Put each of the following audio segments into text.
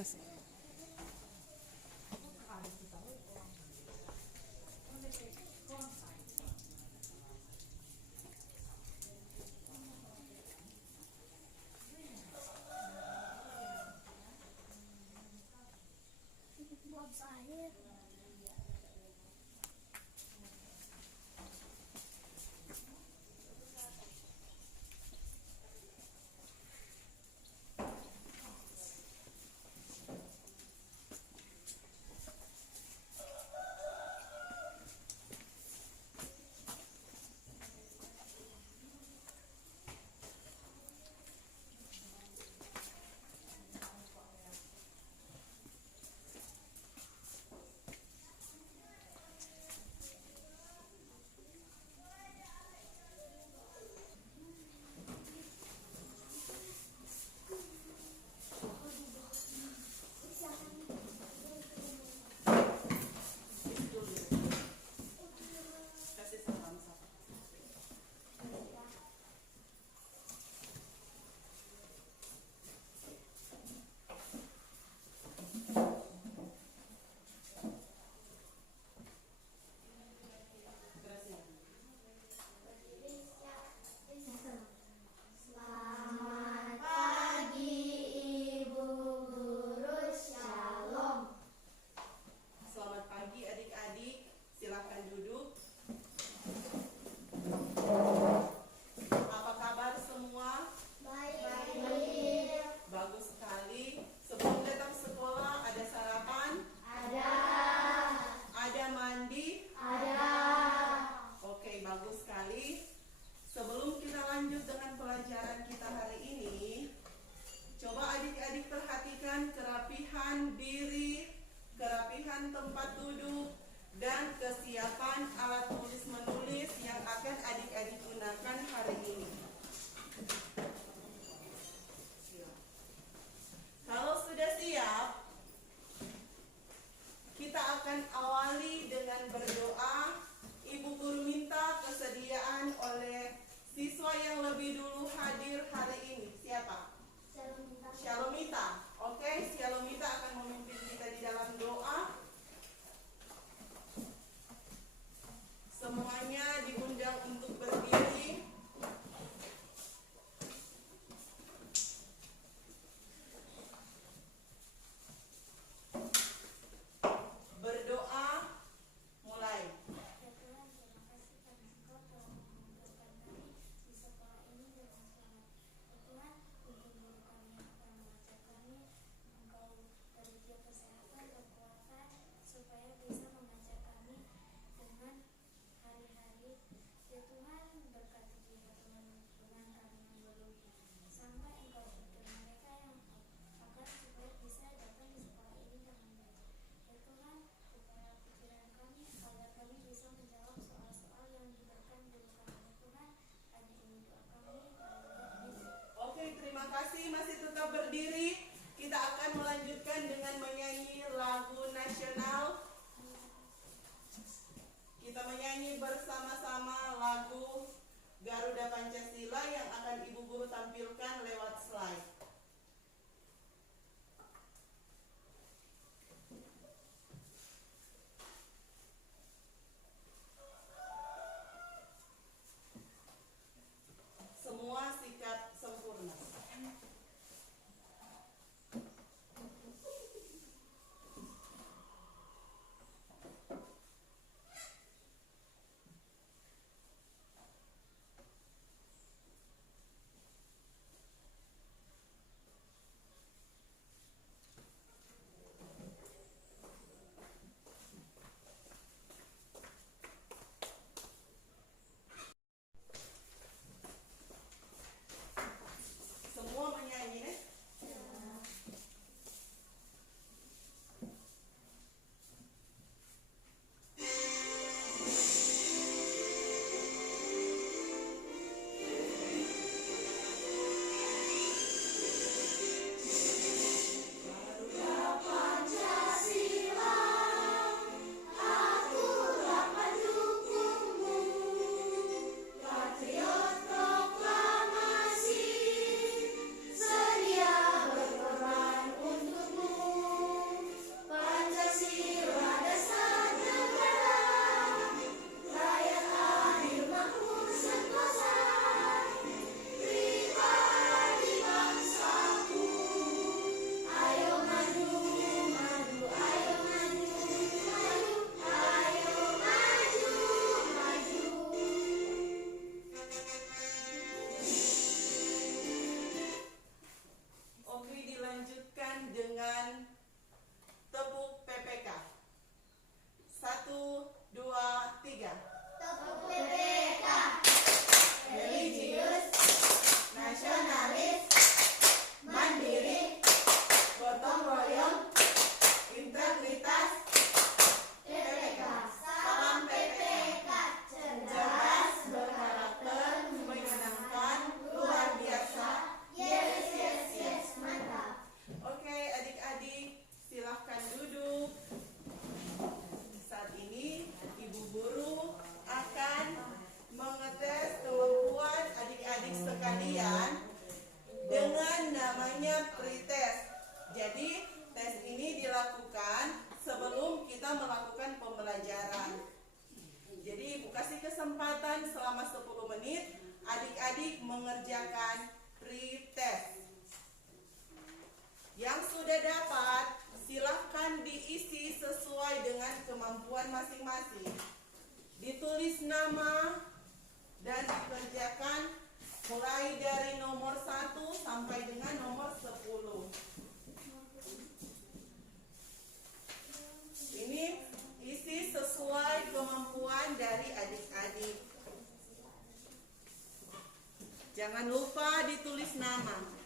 Mas. Kerapihan diri, kerapihan tempat duduk, dan kesiapan alat tulis menulis yang akan adik-adik gunakan hari ini. Kalau sudah siap, kita akan awali dengan berdoa. Ibu guru minta kesediaan oleh siswa yang lebih dulu hadir hari ini. Siapa? Shalomita. Oke, Shalomita akan memimpin kita di dalam doa. Semuanya diundang untuk berdiri. Berdoa, mulai. Terima kasih, masih tetap berdiri. Kita akan melanjutkan dengan menyanyi lagu nasional. Kita menyanyi bersama-sama lagu Garuda Pancasila yang akan Ibu Guru tampilkan lewat slide. Semua sikap sempurna. dengan kemampuan masing-masing. Ditulis nama dan dikerjakan mulai dari nomor 1 sampai dengan nomor 10. Ini isi sesuai kemampuan dari adik-adik. Jangan lupa ditulis nama.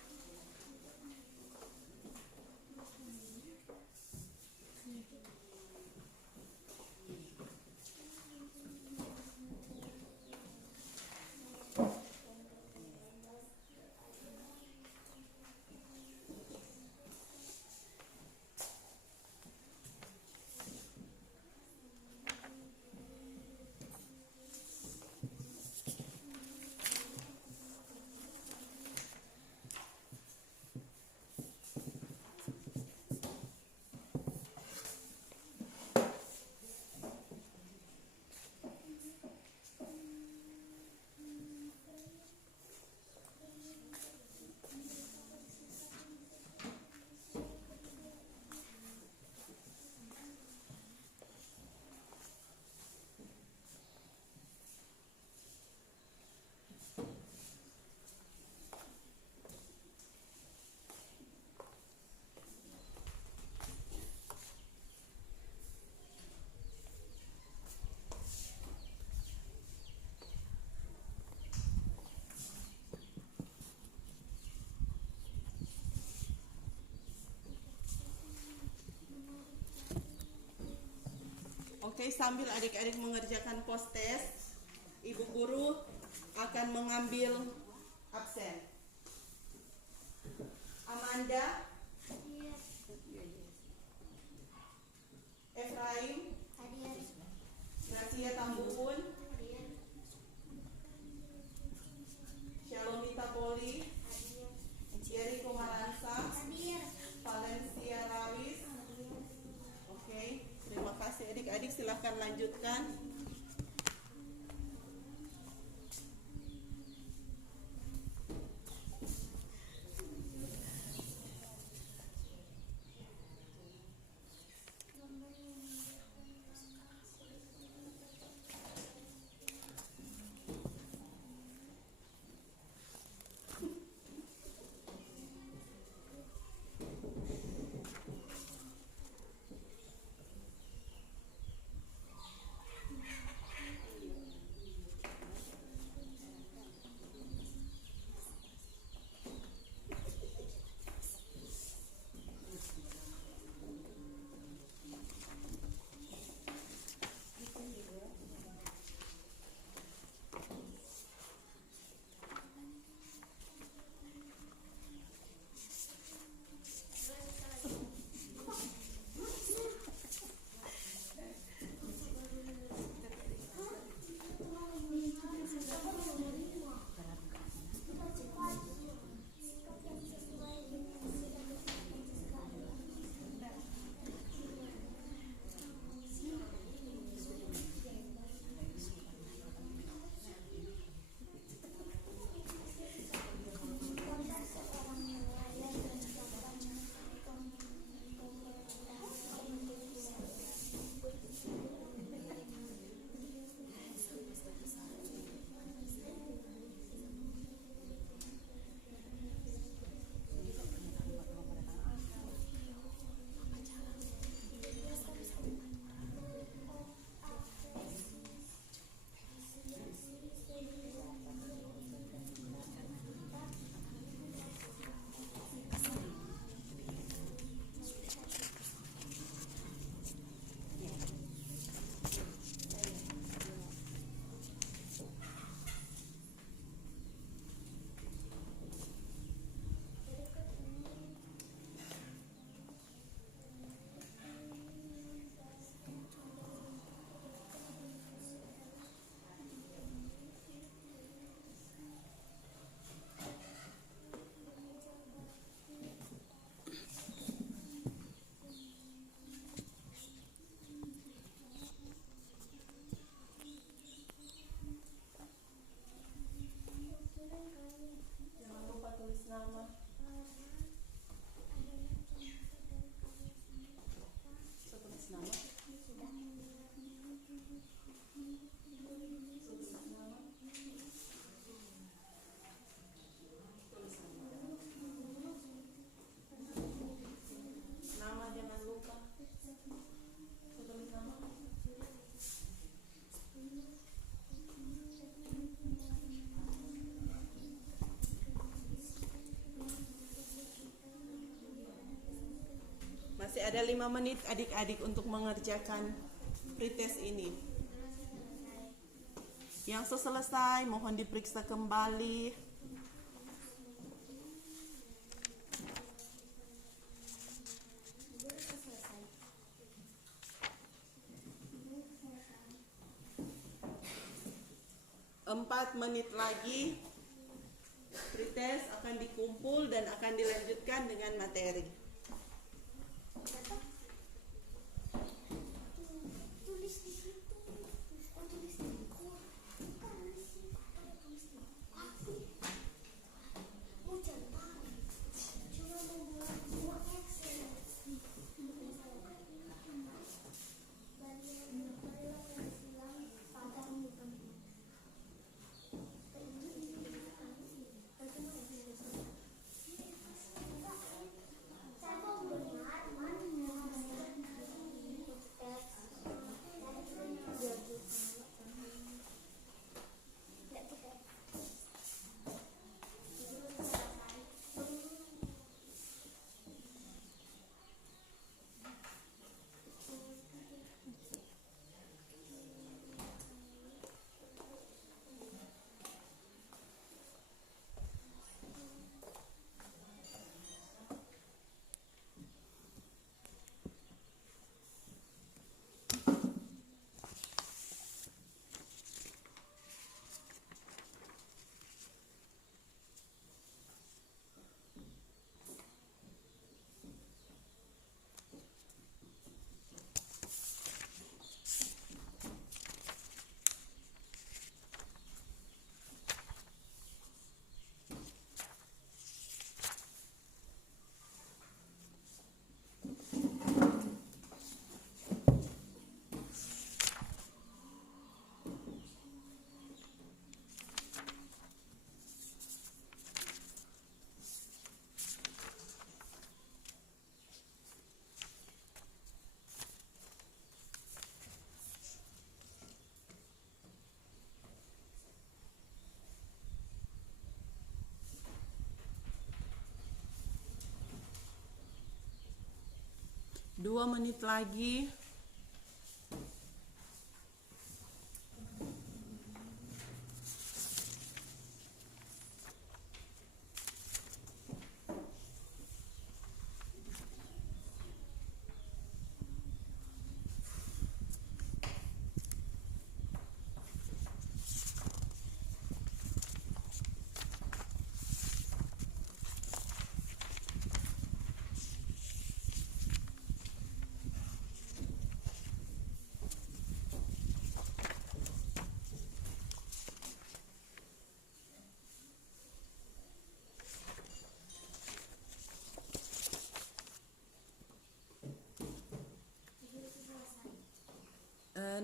Oke, sambil adik-adik mengerjakan post-test, Ibu Guru akan mengambil absen. Amanda, Efraim, Gracia Tambuhun, Shalomita Poli, Jericho Maransa, Valencia Rawis. Oke, terima kasih adik-adik, silahkan lanjutkan. Ada 5 menit adik-adik untuk mengerjakan pretest ini. Yang selesai mohon diperiksa kembali. Empat menit lagi pretest akan dikumpul dan akan dilanjutkan dengan materi. Dua menit lagi.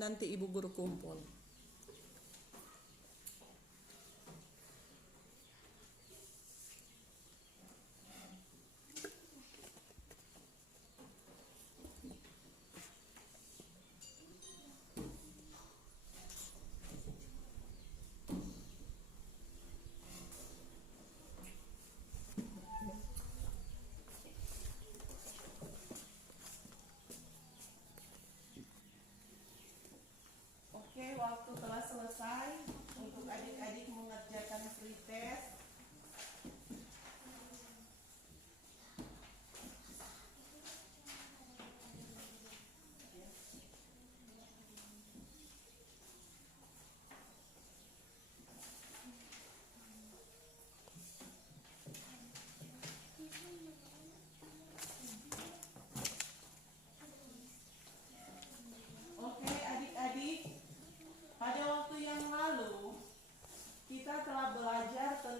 Nanti ibu guru kumpul. Oke, waktu telah selesai untuk adik-adik mengerjakan pretest. Oke, adik-adik, pada waktu yang lalu kita telah belajar tentang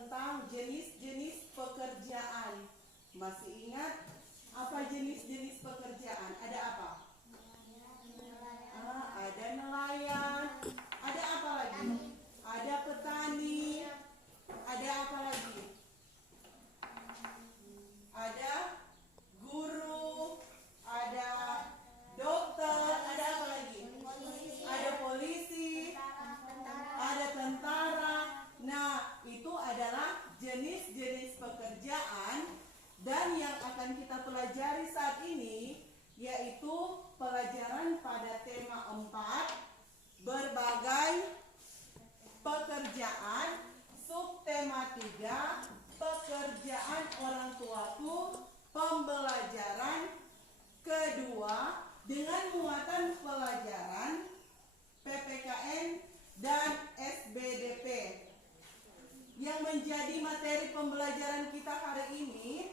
pengamatan pelajaran PPKN dan SBDP. Yang menjadi materi pembelajaran kita hari ini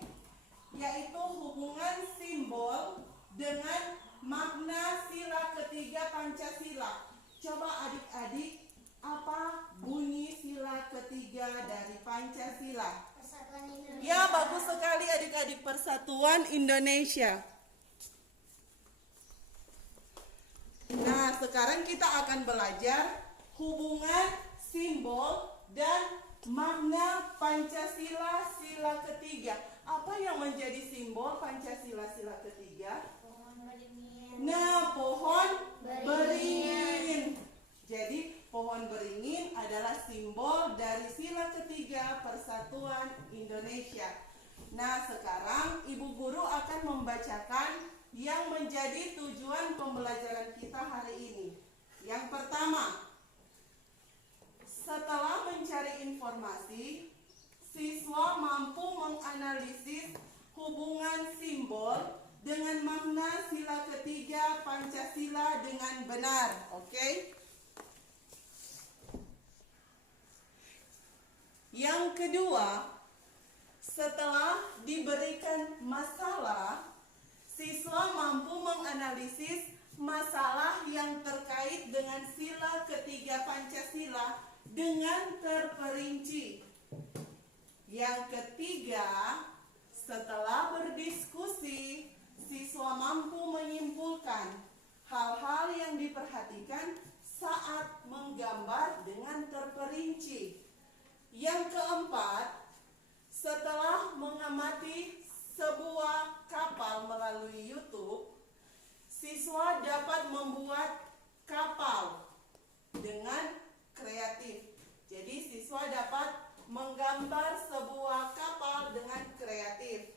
yaitu hubungan simbol dengan makna sila ketiga Pancasila. Coba adik-adik, apa bunyi sila ketiga dari Pancasila? Persatuan Indonesia. Ya, bagus sekali adik-adik, Persatuan Indonesia. Nah, sekarang kita akan belajar hubungan simbol dan makna Pancasila sila ketiga. Apa yang menjadi simbol Pancasila sila ketiga? Pohon beringin. Nah, pohon beringin. Jadi, pohon beringin adalah simbol dari sila ketiga Persatuan Indonesia. Nah, sekarang Ibu Guru akan membacakan yang menjadi tujuan pembelajaran kita hari ini. Yang pertama, setelah mencari informasi, siswa mampu menganalisis hubungan simbol dengan makna sila ketiga Pancasila dengan benar. Oke? Yang kedua, setelah diberikan masalah, siswa mampu menganalisis masalah yang terkait dengan sila ketiga Pancasila dengan terperinci. Yang ketiga, setelah berdiskusi, siswa mampu menyimpulkan hal-hal yang diperhatikan saat menggambar dengan terperinci. Yang keempat, setelah mengamati sebuah kapal melalui YouTube, siswa dapat membuat kapal dengan kreatif. Jadi siswa dapat menggambar sebuah kapal dengan kreatif.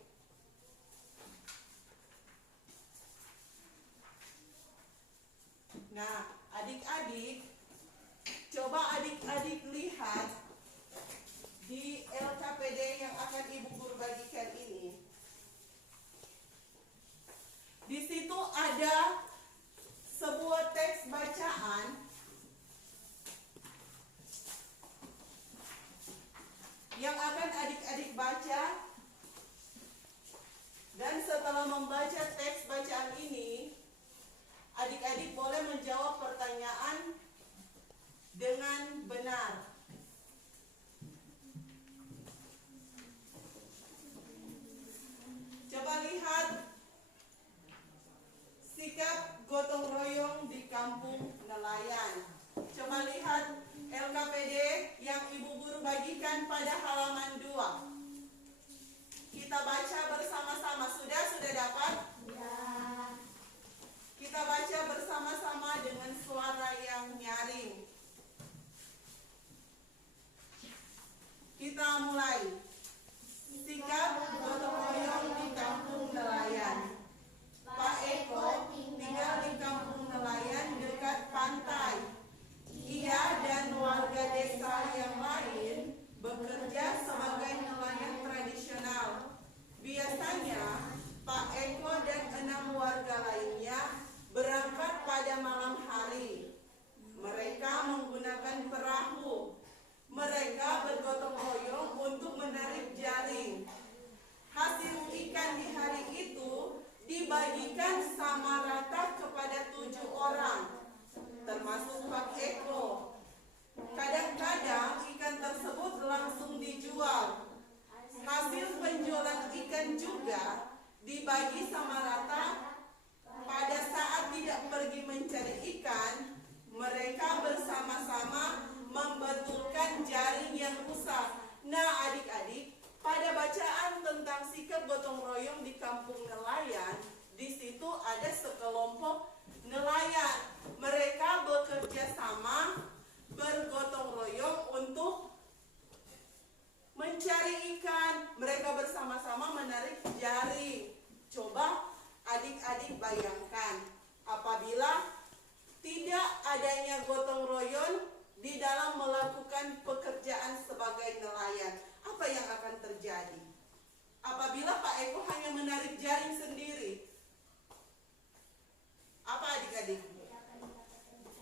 Nah, adik-adik, coba adik-adik lihat di LKPD yang akan Ibu Guru bagikan ini. Di situ ada sebuah teks bacaan yang akan adik-adik baca, dan setelah membaca teks bacaan ini, adik-adik boleh menjawab pertanyaan dengan benar. Coba lihat sikap gotong royong di kampung nelayan. Coba lihat LKPD yang Ibu Guru bagikan pada halaman 2. Kita baca bersama-sama. Sudah dapat? Sudah. Kita baca bersama-sama dengan suara yang nyaring. Kita mulai. Sikap gotong royong di kampung nelayan. Pak Eko tinggal di kampung nelayan dekat pantai. Ia dan warga desa yang lain bekerja sebagai nelayan tradisional. Biasanya, Pak Eko dan 6 warga lainnya berangkat pada malam hari. Mereka menggunakan perahu. Mereka bergotong royong untuk menarik jaring. Hasil ikan di hari itu dibagikan sama rata kepada 7 orang, termasuk Pak Eko. Kadang-kadang ikan tersebut langsung dijual. Hasil penjualan ikan juga dibagi sama rata. Pada saat tidak pergi mencari ikan, mereka bersama-sama membetulkan jaring yang rusak. Nah, adik-adik, pada bacaan tentang sikap gotong royong di kampung nelayan, di situ ada sekelompok nelayan. Mereka bekerja sama, bergotong royong untuk mencari ikan. Mereka bersama-sama menarik jaring. Coba adik-adik bayangkan, apabila tidak adanya gotong royong di dalam melakukan pekerjaan sebagai nelayan, apa yang akan terjadi? Apabila Pak Eko hanya menarik jaring sendiri, Apa adik-adik?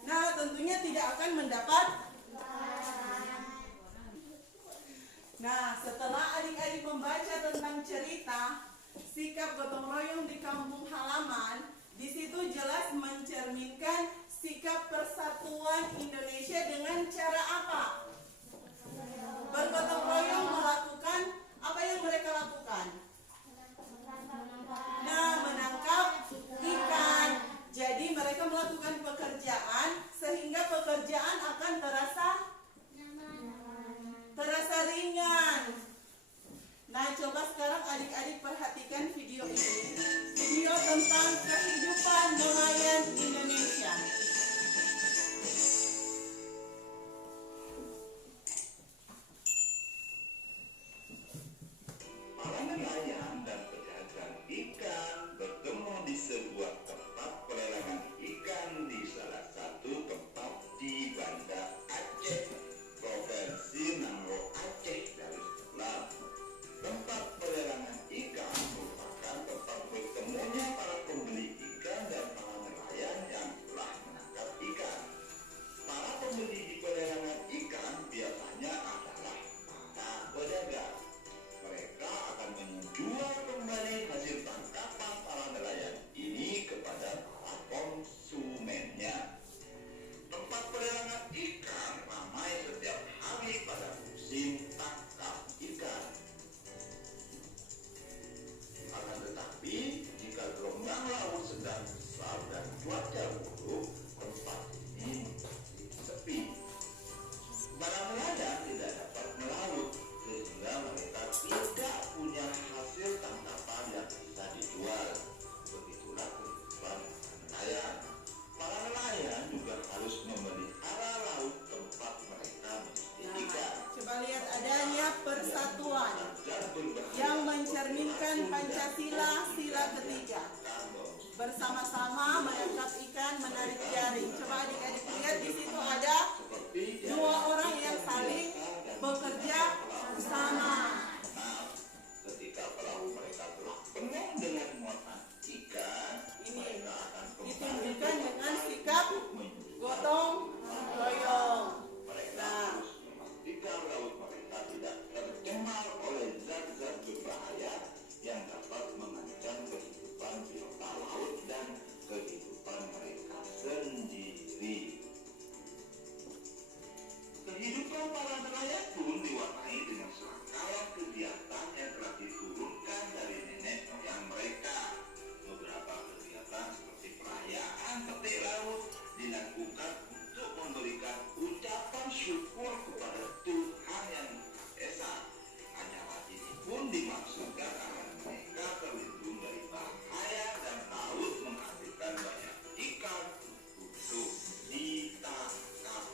Nah, tentunya tidak akan mendapat. Nah, setelah adik-adik membaca tentang cerita sikap gotong royong di kampung halaman, di situ jelas mencerminkan sikap persatuan Indonesia dengan cara apa? Bergotong royong melakukan apa yang mereka lakukan? Nah, menangkap ikan. Jadi mereka melakukan pekerjaan sehingga pekerjaan akan terasa ringan. Nah, coba sekarang adik-adik perhatikan video ini. Video tentang kehidupan nelayan Indonesia. Para nelayan dan pedagang ikan bertemu di sebuah tempat pelelangan ikan di salah satu tempat di Banda Aceh, Provinsi Nangro Aceh, Darussalam. Tempat pelelangan ikan merupakan tempat bertemunya para pembeli ikan dan para nelayan yang telah menangkap ikan. Para pembeli di pelelangan ikan biasanya adalah para pedagang. Mereka akan menjual kembali hasil tangkapan para nelayan ini kepada para konsumennya. Tempat pelelangan ikan ramai setiap hari pada musim tangkap ikan. Akan tetapi, jika gelombang laut sedang besar dan cuaca buruk, tempat ini menjadi sepi. Para nelayan tidak dapat melaut, sehingga mereka tidak punya hasil tangkapan yang bisa dijual. Begitulah kehidupan nelayan. Para nelayan juga harus memelihara laut tempat mereka mencari ikan. Coba lihat adanya persatuan yang mencerminkan Pancasila sila ketiga. Bersama-sama menangkap ikan, menarik jaring. Coba adik-adik lihat di situ ada dua orang yang saling bekerja sama. Ketika perahu mereka telah penuh dengan muatan ikan, Ini mereka akan ditunjukkan dengan sikap gotong royong. mereka Nah, harus memastikan laut mereka tidak tercemar oleh zat-zat berbahaya yang dapat mengancam kehidupan biota laut dan kehidupan mereka sendiri. Kehidupan para nelayan pun diwarnai dengan serangkaian kegiatan yang telah diturunkan dari nenek moyang mereka. Beberapa kegiatan seperti perayaan petik laut dilakukan untuk memberikan ucapan syukur kepada Tuhan yang Maha Esa. Acara ini pun dimaksudkan agar mereka terlindung dari bahaya dan laut menghasilkan banyak ikan untuk ditangkap.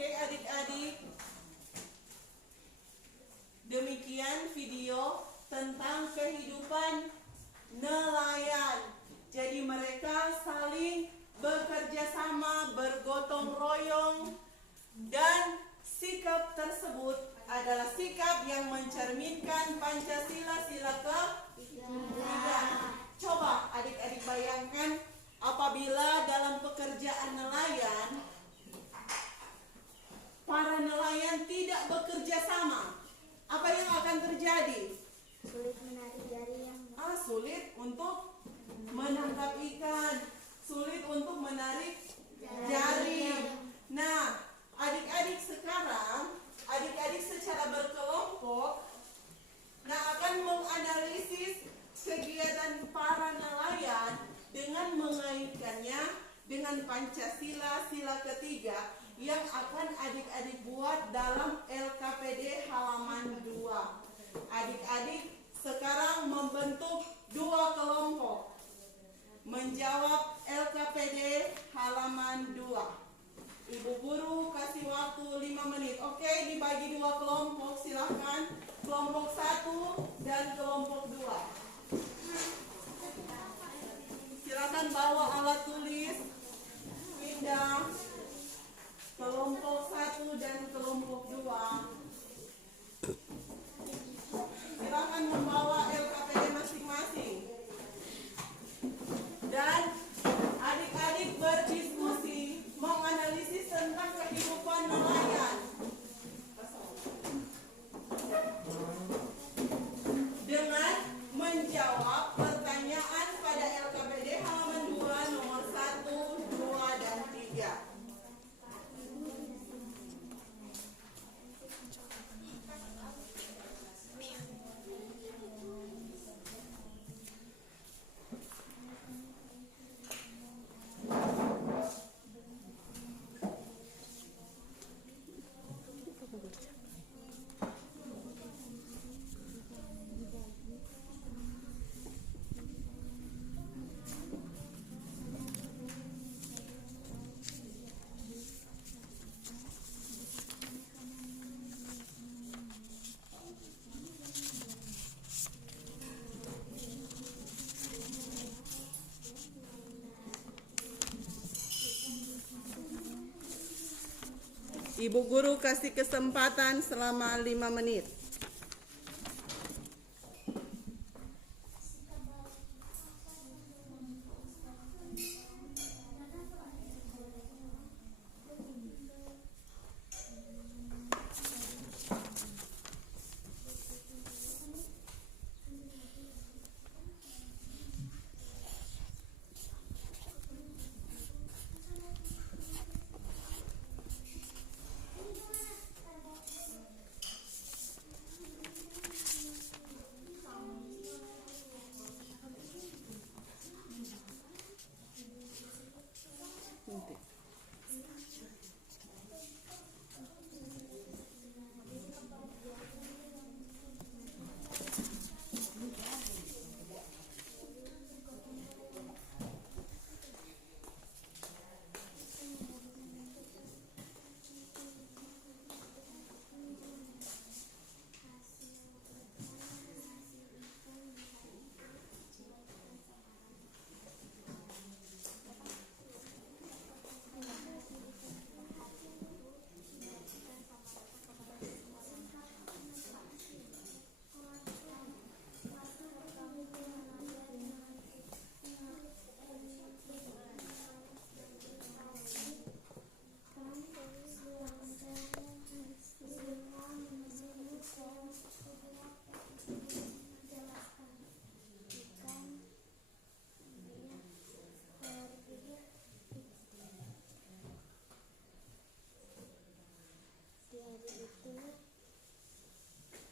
oke adik-adik. Demikian video tentang kehidupan nelayan. Jadi mereka saling bekerja sama, bergotong royong, dan sikap tersebut adalah sikap yang mencerminkan Pancasila sila ketiga. Coba adik-adik bayangkan apabila dalam pekerjaan nelayan para nelayan tidak bekerja sama, apa yang akan terjadi? Sulit menarik jaring. Sulit untuk menangkap ikan, sulit untuk menarik jaring. Nah, adik-adik sekarang, adik-adik secara berkelompok, akan menganalisis kegiatan para nelayan dengan mengaitkannya dengan Pancasila sila ketiga yang akan adik-adik buat dalam LKPD halaman 2. Adik-adik sekarang membentuk dua kelompok menjawab LKPD halaman 2. Ibu guru kasih waktu 5 menit. Oke, dibagi 2 kelompok. Silahkan kelompok 1 dan kelompok 2. Silahkan bawa alat tulis. Pindah kelompok 1 dan kelompok 2. Silahkan membawa LKPD masing-masing. Dan adik-adik berdiskusi menganalisis tentang kehidupan nelayan dengan menjawab pertanyaan pada LKPD halaman 2 nomor 1, 2, dan 3. Ibu guru kasih kesempatan selama 5 menit.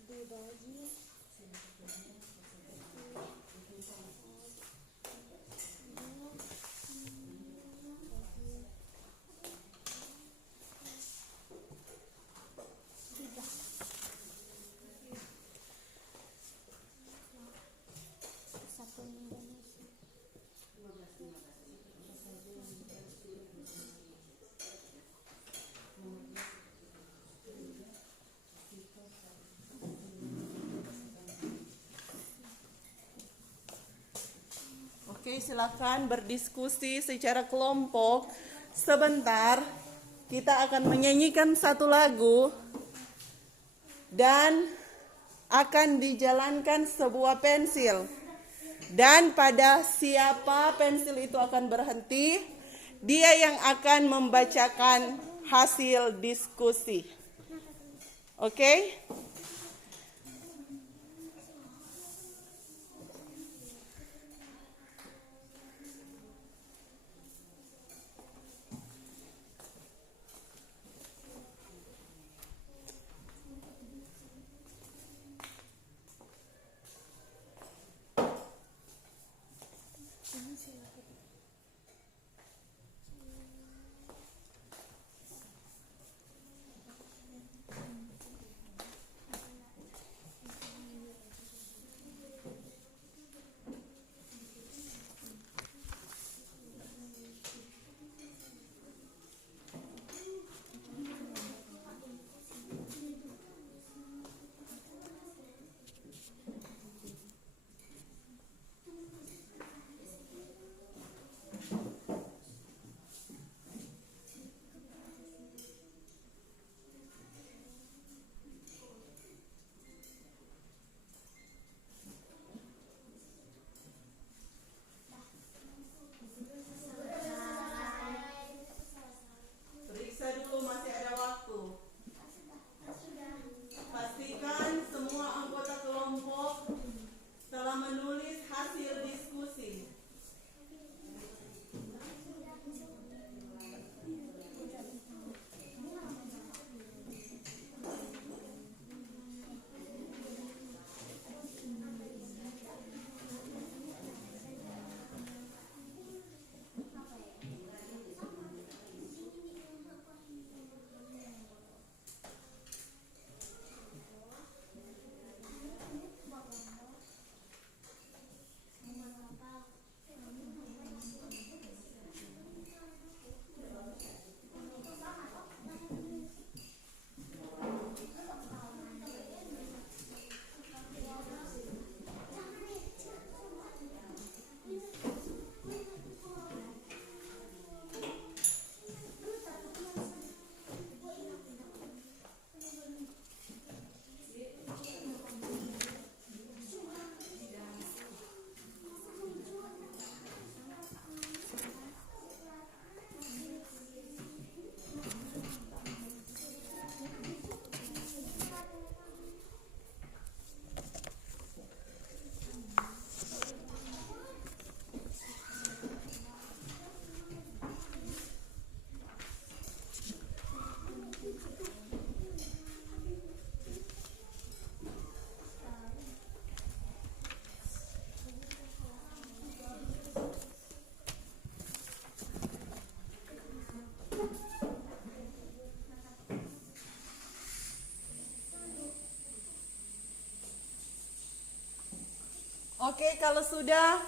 Dibagi satu Indonesia. Oke, silakan berdiskusi secara kelompok. Sebentar, kita akan menyanyikan satu lagu dan akan dijalankan sebuah pensil. Dan pada siapa pensil itu akan berhenti, dia yang akan membacakan hasil diskusi. Oke? hasil diskusi. Oke, kalau sudah,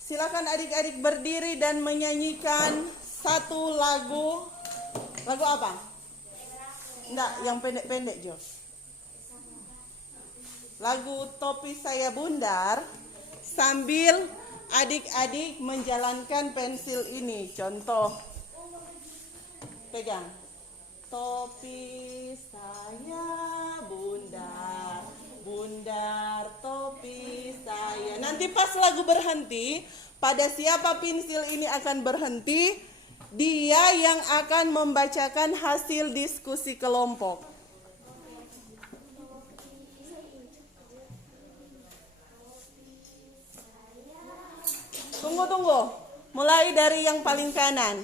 silakan adik-adik berdiri dan menyanyikan satu lagu. Lagu apa? Enggak, yang pendek-pendek, Jo. Lagu Topi Saya Bundar, sambil adik-adik menjalankan pensil ini. Contoh, pegang. Topi saya bundar, bundar topi saya. Nanti pas lagu berhenti, pada siapa pensil ini akan berhenti? Dia yang akan membacakan hasil diskusi kelompok. Tunggu. Mulai dari yang paling kanan.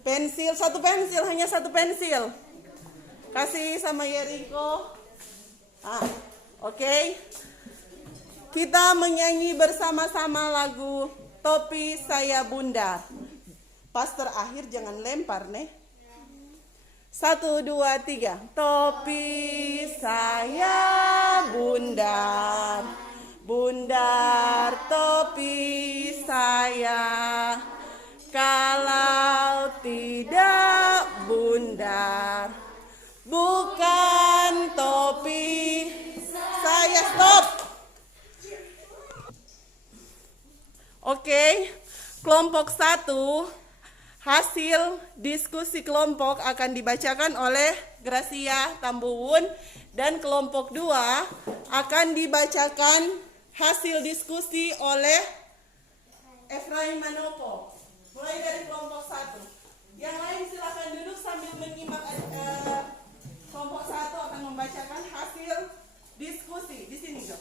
Pensil, satu pensil, hanya satu pensil. Kasih sama Yeriko. Oke. Kita menyanyi bersama-sama lagu Topi Saya Bundar. Pas terakhir jangan lempar, nih. 1, 2, 3. Topi saya bundar, bundar topi saya. Kalau tidak bundar, bukan topi saya. Stop. Oke, kelompok 1, hasil diskusi kelompok akan dibacakan oleh Gracia Tambuwun, dan kelompok 2 akan dibacakan hasil diskusi oleh Efraim Manopo. Mulai dari kelompok 1. Yang lain silakan duduk sambil menyimak. Kelompok 1 akan membacakan hasil diskusi. Di sini, Jo.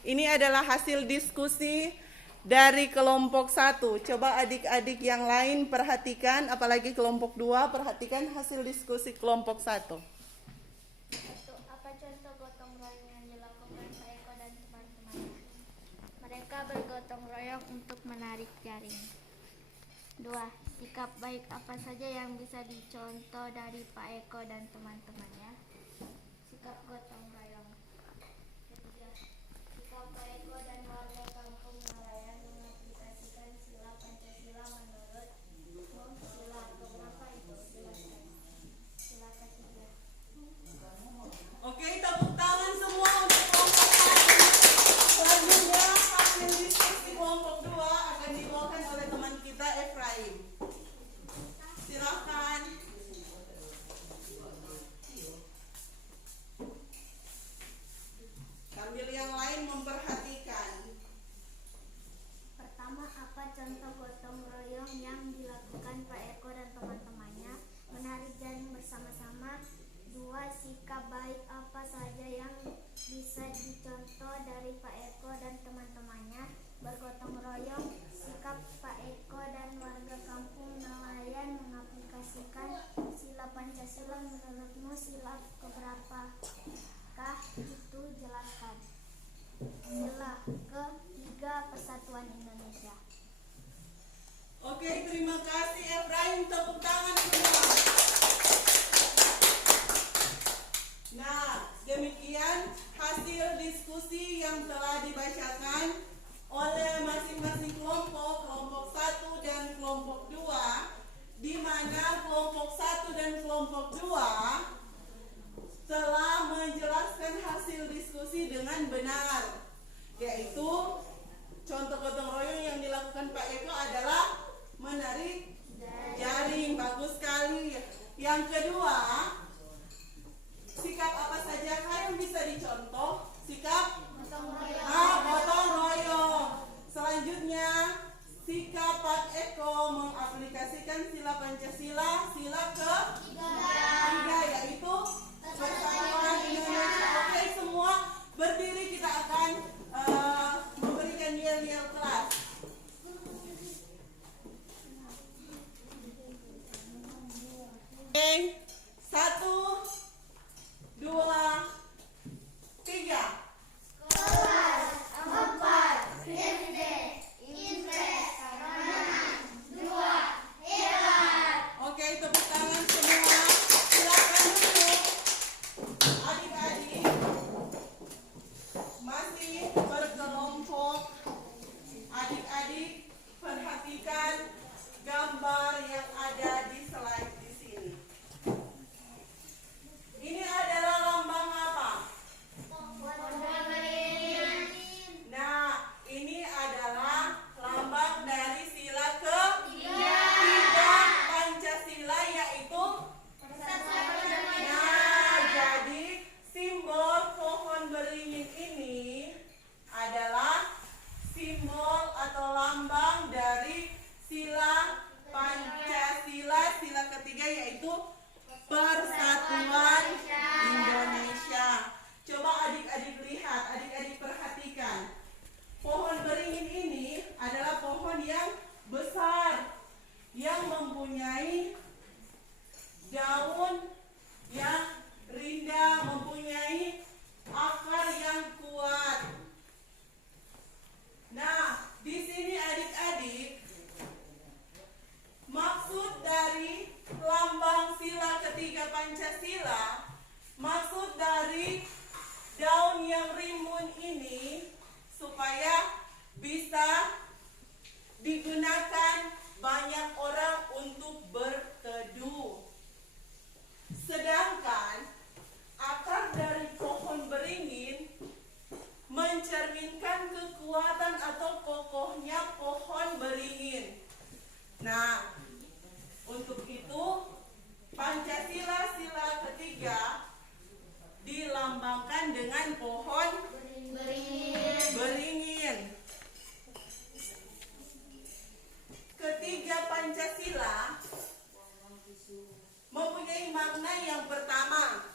Ini adalah hasil diskusi dari kelompok 1. Coba adik-adik yang lain perhatikan, apalagi kelompok 2, perhatikan hasil diskusi kelompok 1. Apa contoh gotong royong yang dilakukan Pak Eko dan teman-temannya? Mereka bergotong royong untuk menarik jaring. 2. Sikap baik apa saja yang bisa dicontoh dari Pak Eko dan teman-temannya? Sikap gotong royong. 3. Sikap Pak Eko dan warga kampung nelayan mengaplikasikan sila Pancasila menurut sila keberapa itu? Jelaskan. Sila ketiga. Oke, tepuk tangan semua untuk kelompok 1. Selanjutnya hasil diskusi kelompok 2 akan dibawakan oleh teman kita Efraim. Silakan. yang telah dibacakan oleh masing-masing kelompok, kelompok 1 dan kelompok 2, di mana kelompok 1 dan kelompok 2 telah menjelaskan hasil diskusi dengan benar, yaitu contoh gotong royong yang dilakukan Pak Eko adalah menarik jaring. Bagus sekali. Yang kedua, sikap apa sajakah yang bisa dicontoh? Sikap gotong royong. Selanjutnya, sikap Pak Eko mengaplikasikan sila Pancasila, sila ketiga, yaitu persatuan Indonesia. Oke, semua berdiri, kita akan memberikan yel-yel kelas. Oke, 1, 2, 3. Kelas 4 SD Impres Ramadan 2 Herat. Oke, tepuk tangan semua. Silakan duduk. Adik-adik masih berkelompok. Adik-adik perhatikan gambar yang ada di slide di sini. Ini adalah lambang apa? Nah, ini adalah lambang dari sila ketiga Pancasila, yaitu jadi simbol pohon beringin ini adalah simbol atau lambang dari sila Pancasila, sila ketiga, yaitu Persatuan Indonesia. Coba adik-adik lihat, adik-adik perhatikan. Pohon beringin ini adalah pohon yang besar, yang mempunyai daun yang rindang, mempunyai akar yang kuat. Nah, di sini adik-adik, maksud dari lambang sila ketiga Pancasila, maksud dari daun yang rimbun ini supaya bisa digunakan banyak orang untuk berteduh. Sedangkan akar dari pohon beringin mencerminkan kekuatan atau kokohnya pohon beringin. Nah, untuk itu Pancasila sila ketiga dilambangkan dengan pohon beringin. Ketiga Pancasila mempunyai makna yang pertama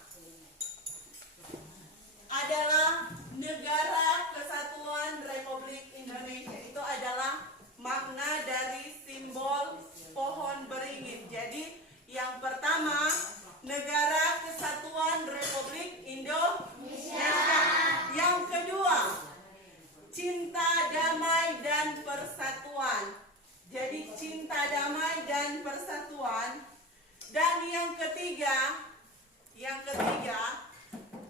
adalah Negara Kesatuan Republik Indonesia. Itu adalah makna dari simbol pohon beringin. Jadi yang pertama, Negara Kesatuan Republik Indonesia. Yang kedua, cinta, damai, dan persatuan. Jadi cinta, damai, dan persatuan. Dan yang ketiga,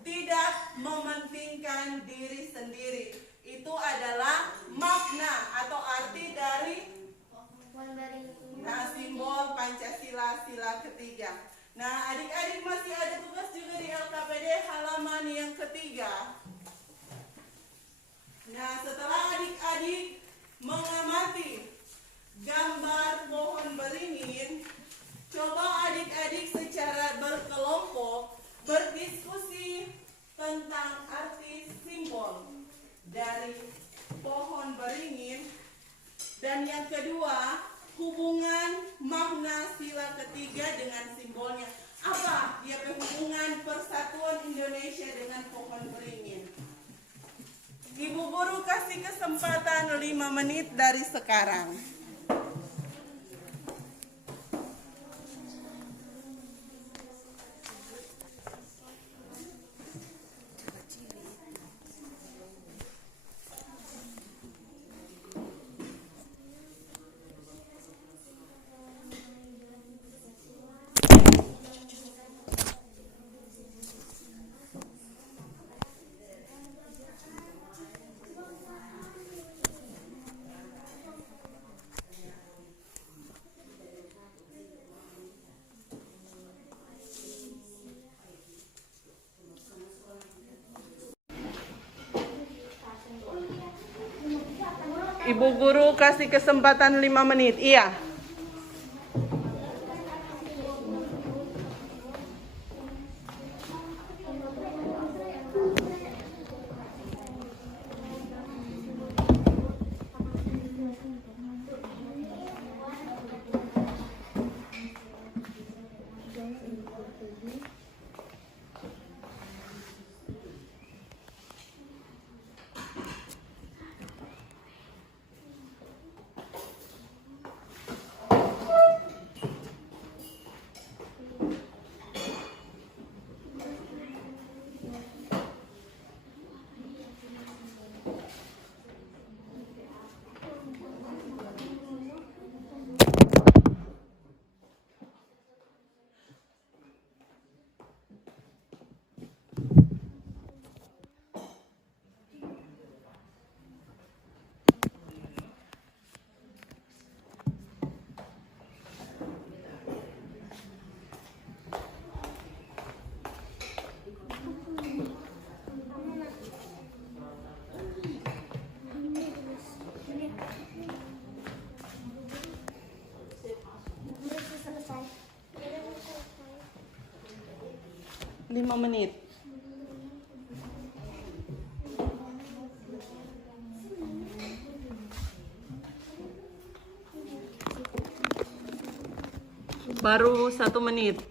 tidak mementingkan diri sendiri. Itu adalah makna atau arti dari simbol Pancasila sila ketiga. Nah, adik-adik masih ada tugas juga di LKPD halaman yang ketiga. Nah, setelah adik-adik mengamati gambar pohon beringin, coba adik-adik secara berkelompok berdiskusi tentang arti simbol dari pohon beringin. Dan yang kedua, hubungan makna sila ketiga dengan simbolnya. Apa dia hubungan persatuan Indonesia dengan pohon beringin? Ibu guru kasih kesempatan 5 menit dari sekarang. Ibu guru kasih kesempatan 5 menit. Iya. Selesai. 5 menit. Baru 1 menit.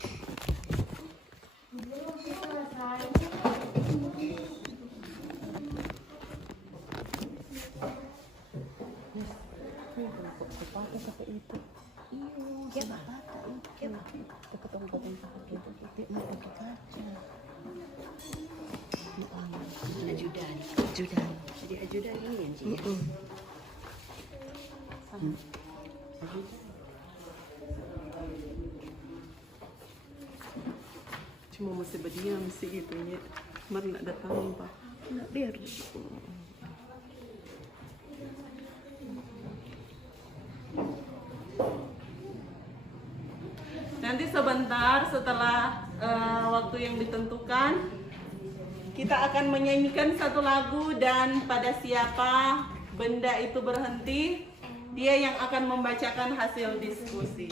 Ajudan. Jadi ajudan ini yang Ci. Cuma mesti berdiam sih gitu ya. Mar nak datang Pak. Nak biar. Nanti sebentar setelah waktu yang ditentukan, kita akan menyanyikan satu lagu dan pada siapa benda itu berhenti, dia yang akan membacakan hasil diskusi.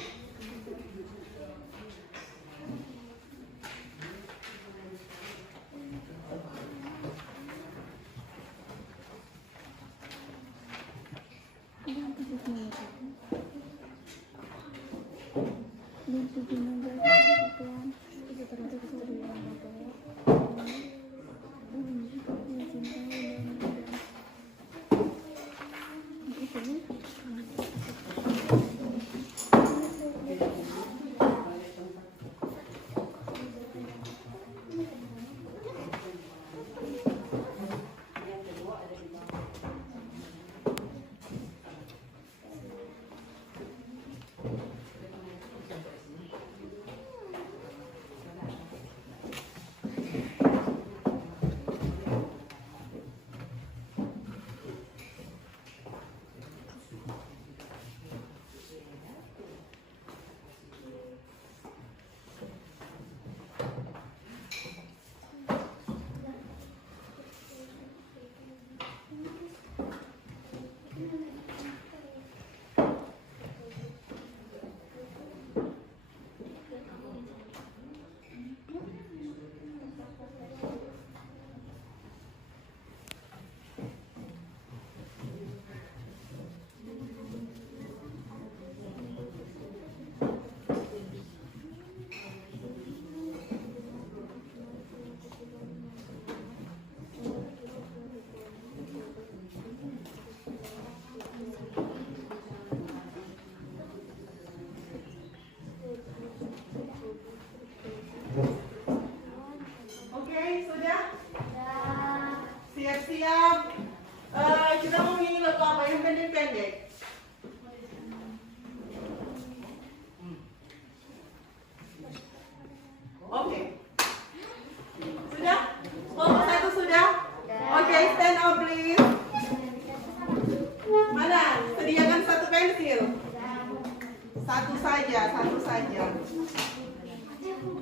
Kita mau nyanyi lagu apa yang pendek-pendek? Oke. Sudah? Kelompok 1 sudah? Oke, stand up please. Mana? Sediakan 1 pensil. Satu saja.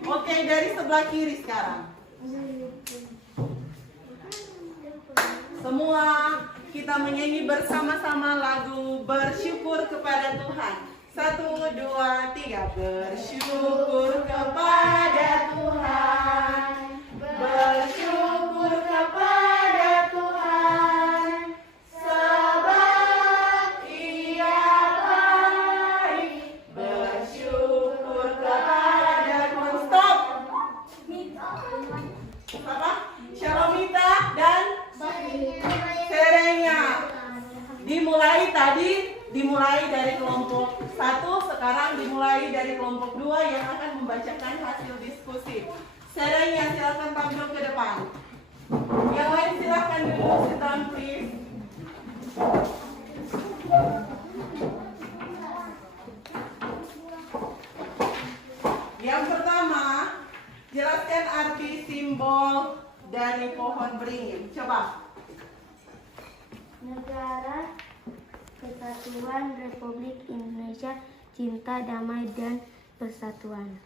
Oke, dari sebelah kiri sekarang. Semua kita menyanyi bersama-sama lagu Bersyukur kepada Tuhan. 1, 2, 3. Bersyukur kepada Tuhan. Bersyukur kepada Tuhan. Sebab Ia baik. Bersyukur kepada Tuhan. Stop. Apa? Shalomita dan Serenya. Dimulai dari kelompok 1, sekarang dimulai dari kelompok 2 yang akan membacakan hasil diskusi. Serenya, silakan tampil ke depan. Yang lain silakan duduk, sit down please. Yang pertama, jelaskan arti simbol dari pohon beringin. Coba. Negara Kesatuan Republik Indonesia, cinta, damai, dan persatuan.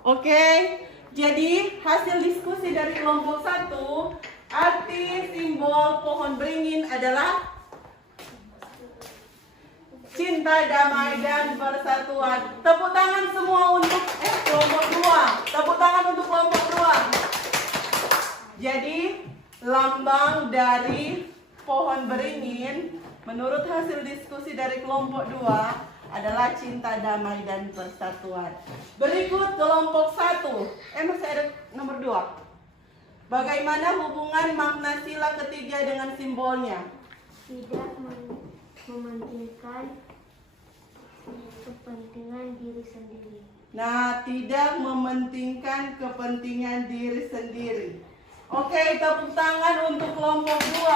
Oke, jadi hasil diskusi dari kelompok 1, arti simbol pohon beringin adalah cinta, damai, dan persatuan. Tepuk tangan semua untuk kelompok 2. Tepuk tangan untuk kelompok 2. Jadi lambang dari pohon beringin menurut hasil diskusi dari kelompok 2 adalah cinta, damai, dan persatuan. Berikut kelompok 1. Masih ada nomor 2. Bagaimana hubungan makna sila ketiga dengan simbolnya? Tidak mementingkan kepentingan diri sendiri. Nah, tidak mementingkan kepentingan diri sendiri. Oke, tepuk tangan untuk kelompok 2.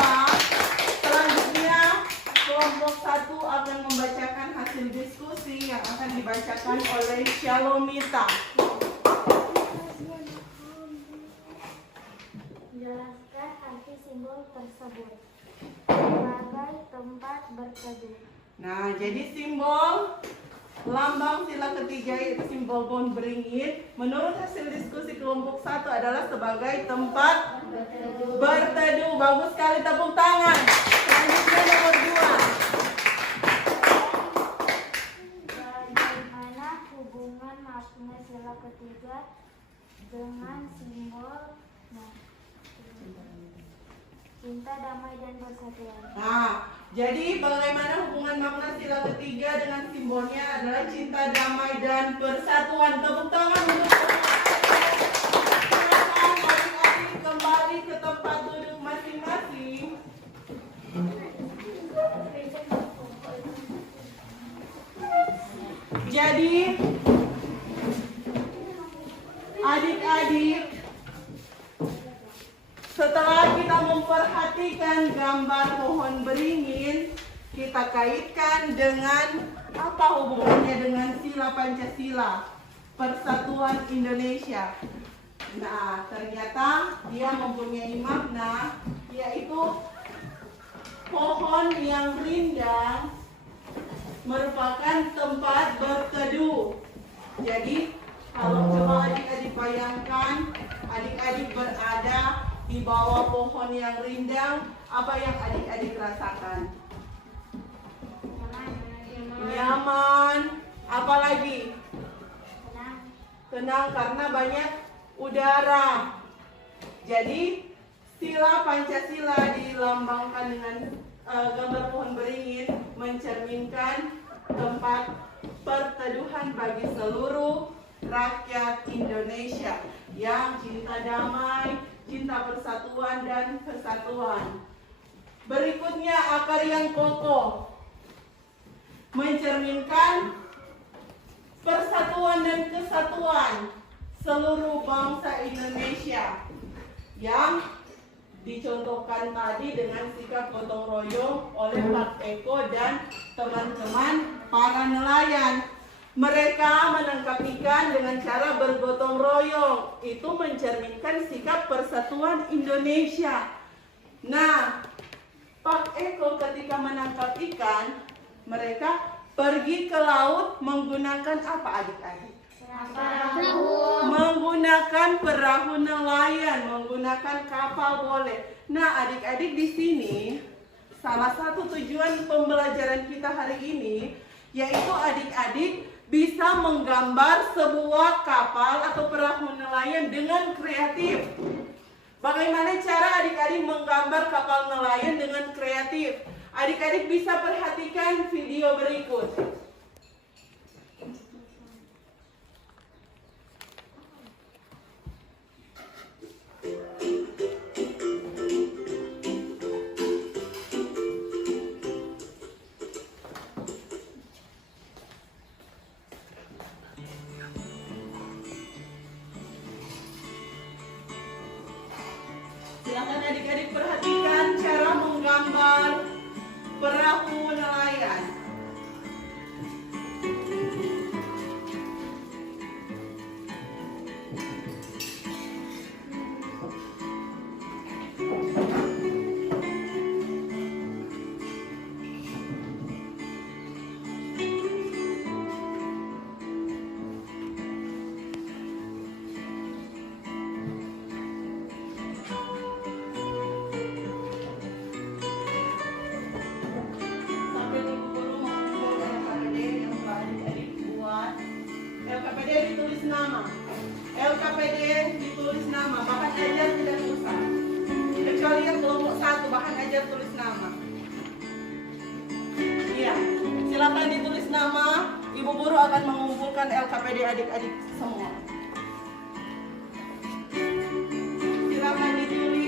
Selanjutnya, kelompok 1 akan membacakan hasil diskusi yang akan dibacakan oleh Shalomita. Jelaskan arti simbol tersebut. Sebagai tempat berteduh. Nah, jadi simbol lambang sila ketiga yaitu simbol pohon beringin menurut hasil diskusi kelompok 1 adalah sebagai tempat berteduh. Bagus sekali, tepuk tangan. Selanjutnya nomor 2. Bagaimana hubungan makna sila ketiga dengan simbol cinta, damai, dan persatuan? Nah, jadi bagaimana hubungan makna sila ketiga dengan simbolnya adalah cinta, damai, dan persatuan. Tepuk tangan untuk adik-adik kembali ke tempat duduk masing-masing. Jadi adik-adik, setelah kita memperhatikan gambar pohon beringin, kita kaitkan dengan apa hubungannya dengan sila Pancasila, Persatuan Indonesia. Nah, ternyata dia mempunyai makna, yaitu pohon yang rindang merupakan tempat berteduh. Jadi, kalau coba adik-adik bayangkan, adik-adik berada di bawah pohon yang rindang, apa yang adik-adik rasakan? Nyaman. Apalagi? Tenang karena banyak udara. Jadi sila Pancasila dilambangkan dengan gambar pohon beringin, mencerminkan tempat perteduhan bagi seluruh rakyat Indonesia yang cinta damai, cinta persatuan, dan kesatuan. Berikutnya akar yang kokoh, mencerminkan persatuan dan kesatuan seluruh bangsa Indonesia yang dicontohkan tadi dengan sikap gotong royong oleh Pak Eko dan teman-teman para nelayan. Mereka menangkap ikan dengan cara bergotong royong. Itu mencerminkan sikap persatuan Indonesia. Nah, Pak Eko ketika menangkap ikan, mereka pergi ke laut menggunakan apa adik-adik? Menggunakan perahu nelayan, menggunakan kapal boleh. Nah, adik-adik di sini salah satu tujuan pembelajaran kita hari ini yaitu adik-adik bisa menggambar sebuah kapal atau perahu nelayan dengan kreatif. Bagaimana cara adik-adik menggambar kapal nelayan dengan kreatif? Adik-adik bisa perhatikan video berikut. Silakan adik-adik perhatikan cara menggambar perahu nelayan. LKPD ditulis nama. LKPD ditulis nama. Bahan ajar tidak usah. Kecuali yang kelompok 1 bahan ajar tulis nama. Iya, silakan ditulis nama. Ibu guru akan mengumpulkan LKPD adik-adik semua. Silakan ditulis.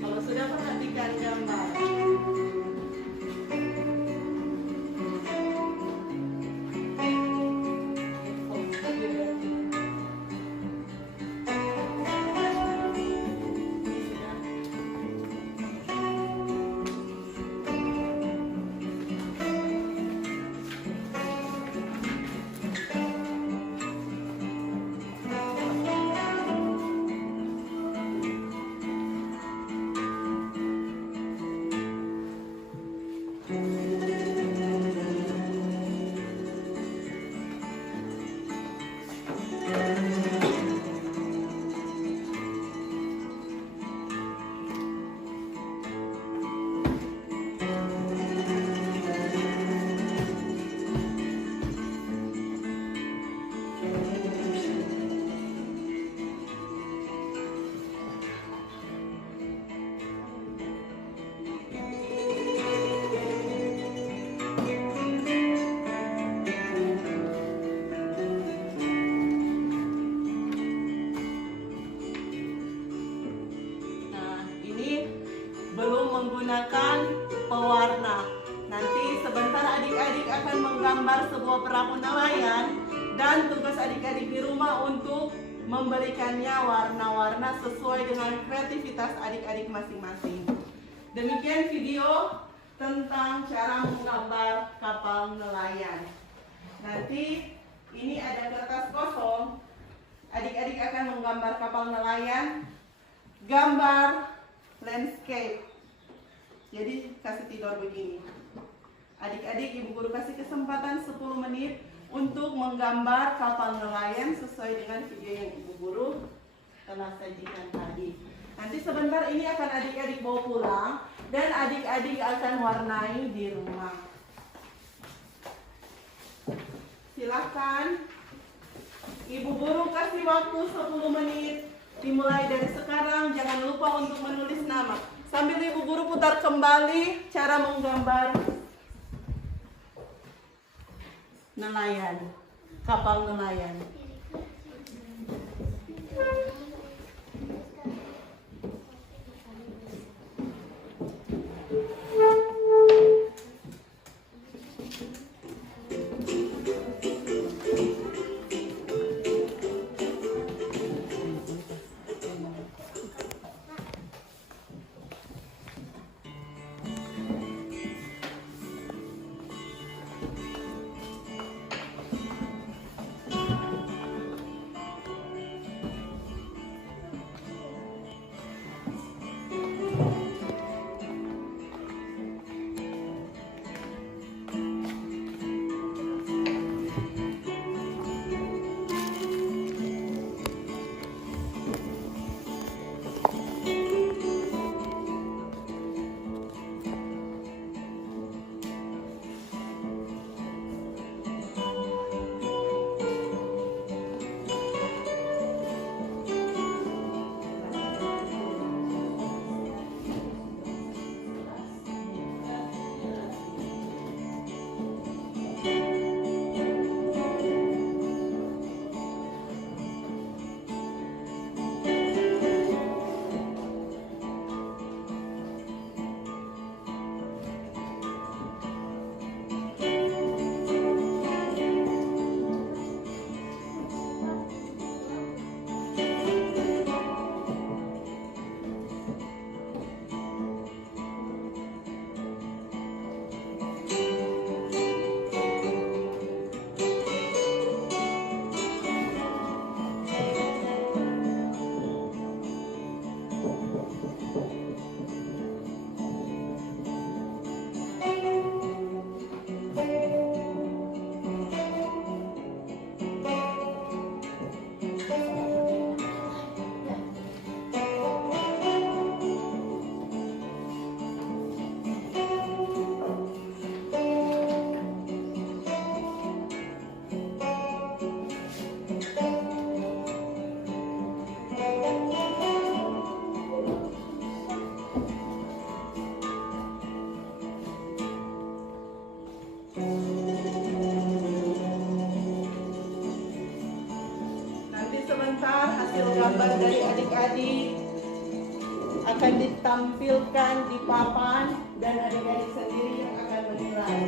Kalau sudah perhatikan gambar. Menggunakan pewarna. Nanti sebentar adik-adik akan menggambar sebuah perahu nelayan dan tugas adik-adik di rumah untuk memberikannya warna-warna sesuai dengan kreativitas adik-adik masing-masing. Demikian video tentang cara menggambar kapal nelayan. Nanti ini ada kertas kosong. Adik-adik akan menggambar kapal nelayan, gambar landscape. Jadi kasih tidur begini. Adik-adik ibu guru kasih kesempatan 10 menit untuk menggambar kapal nelayan sesuai dengan video yang ibu guru telah sajikan tadi. Nanti sebentar ini akan adik-adik bawa pulang dan adik-adik akan warnai di rumah. Silakan. Ibu guru kasih waktu 10 menit. Dimulai dari sekarang, jangan lupa untuk menulis nama. Sambil ibu guru putar kembali cara menggambar nelayan, kapal nelayan. hasil gambar dari adik-adik akan ditampilkan di papan dan adik-adik sendiri yang akan menilai.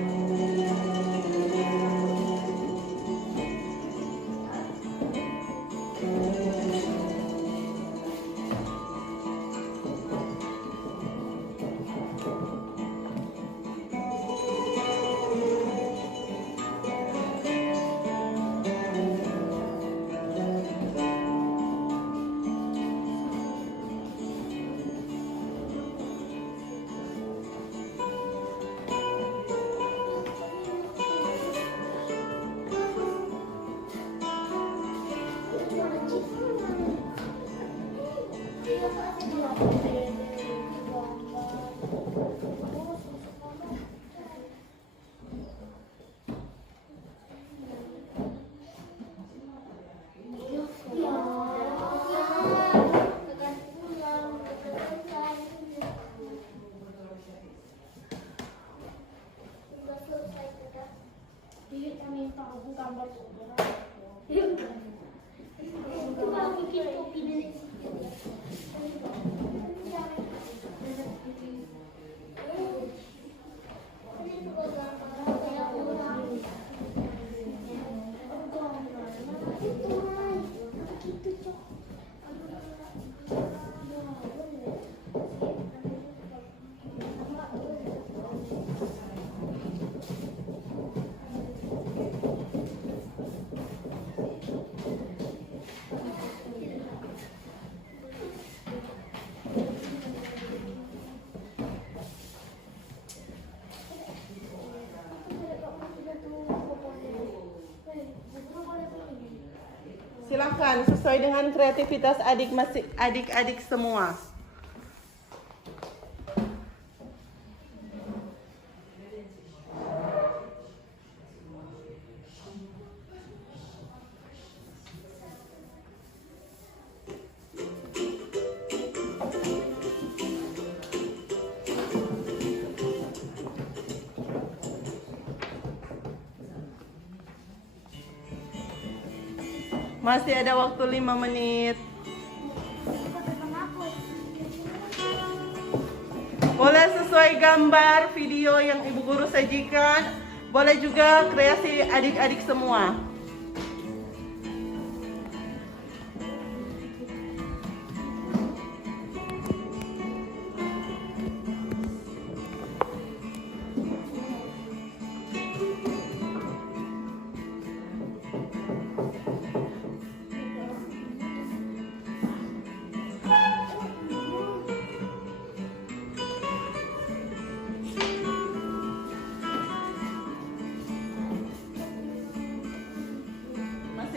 Silakan sesuai dengan kreativitas adik-adik semua. Masih ada waktu 5 menit. Boleh sesuai gambar, video yang ibu guru sajikan. Boleh juga kreasi adik-adik semua.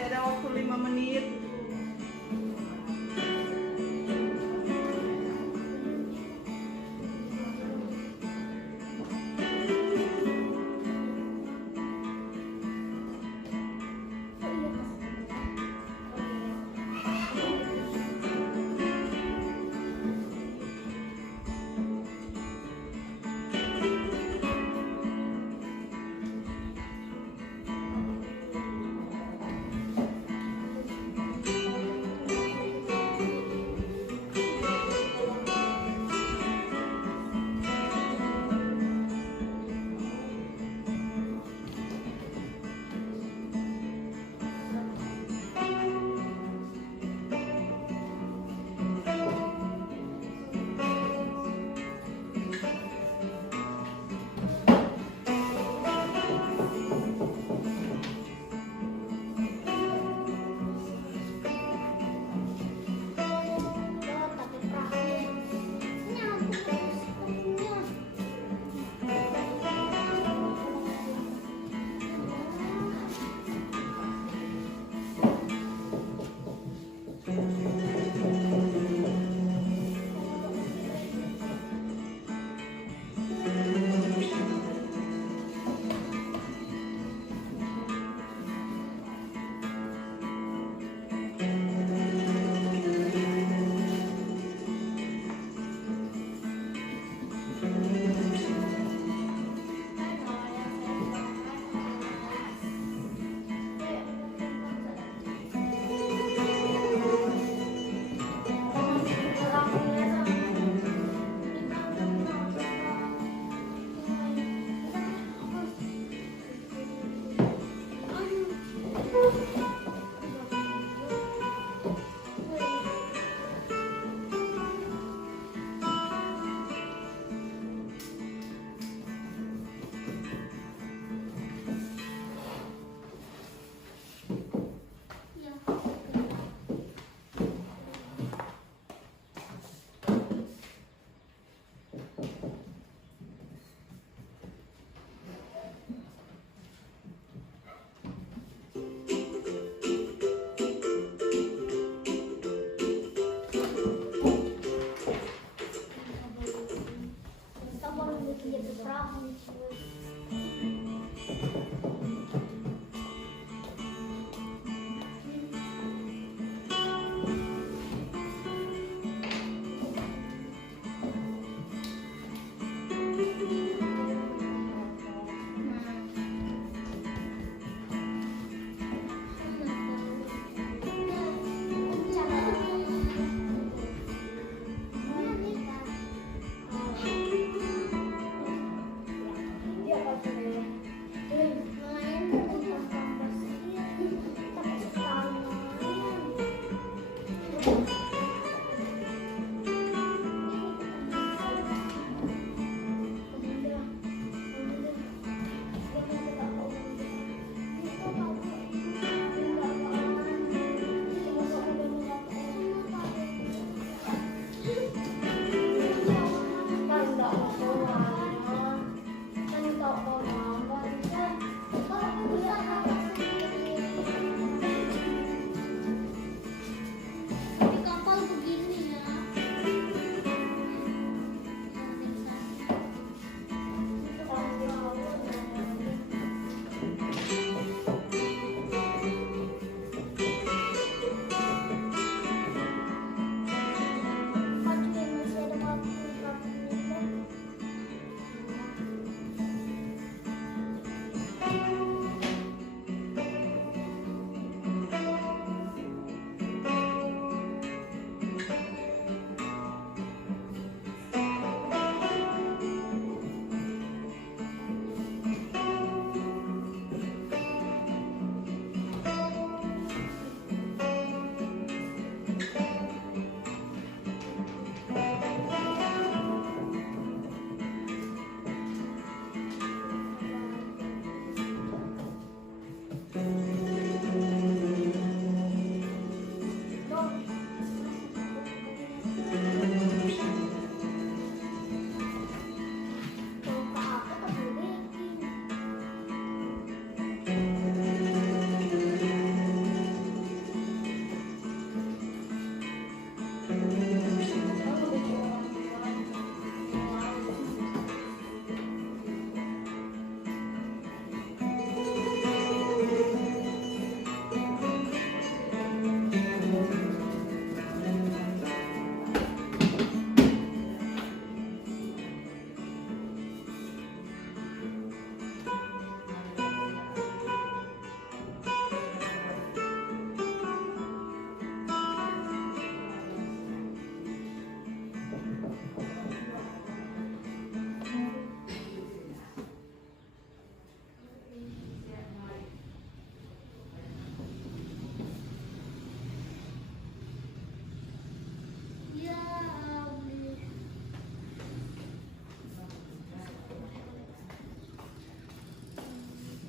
Ada waktu 5 menit.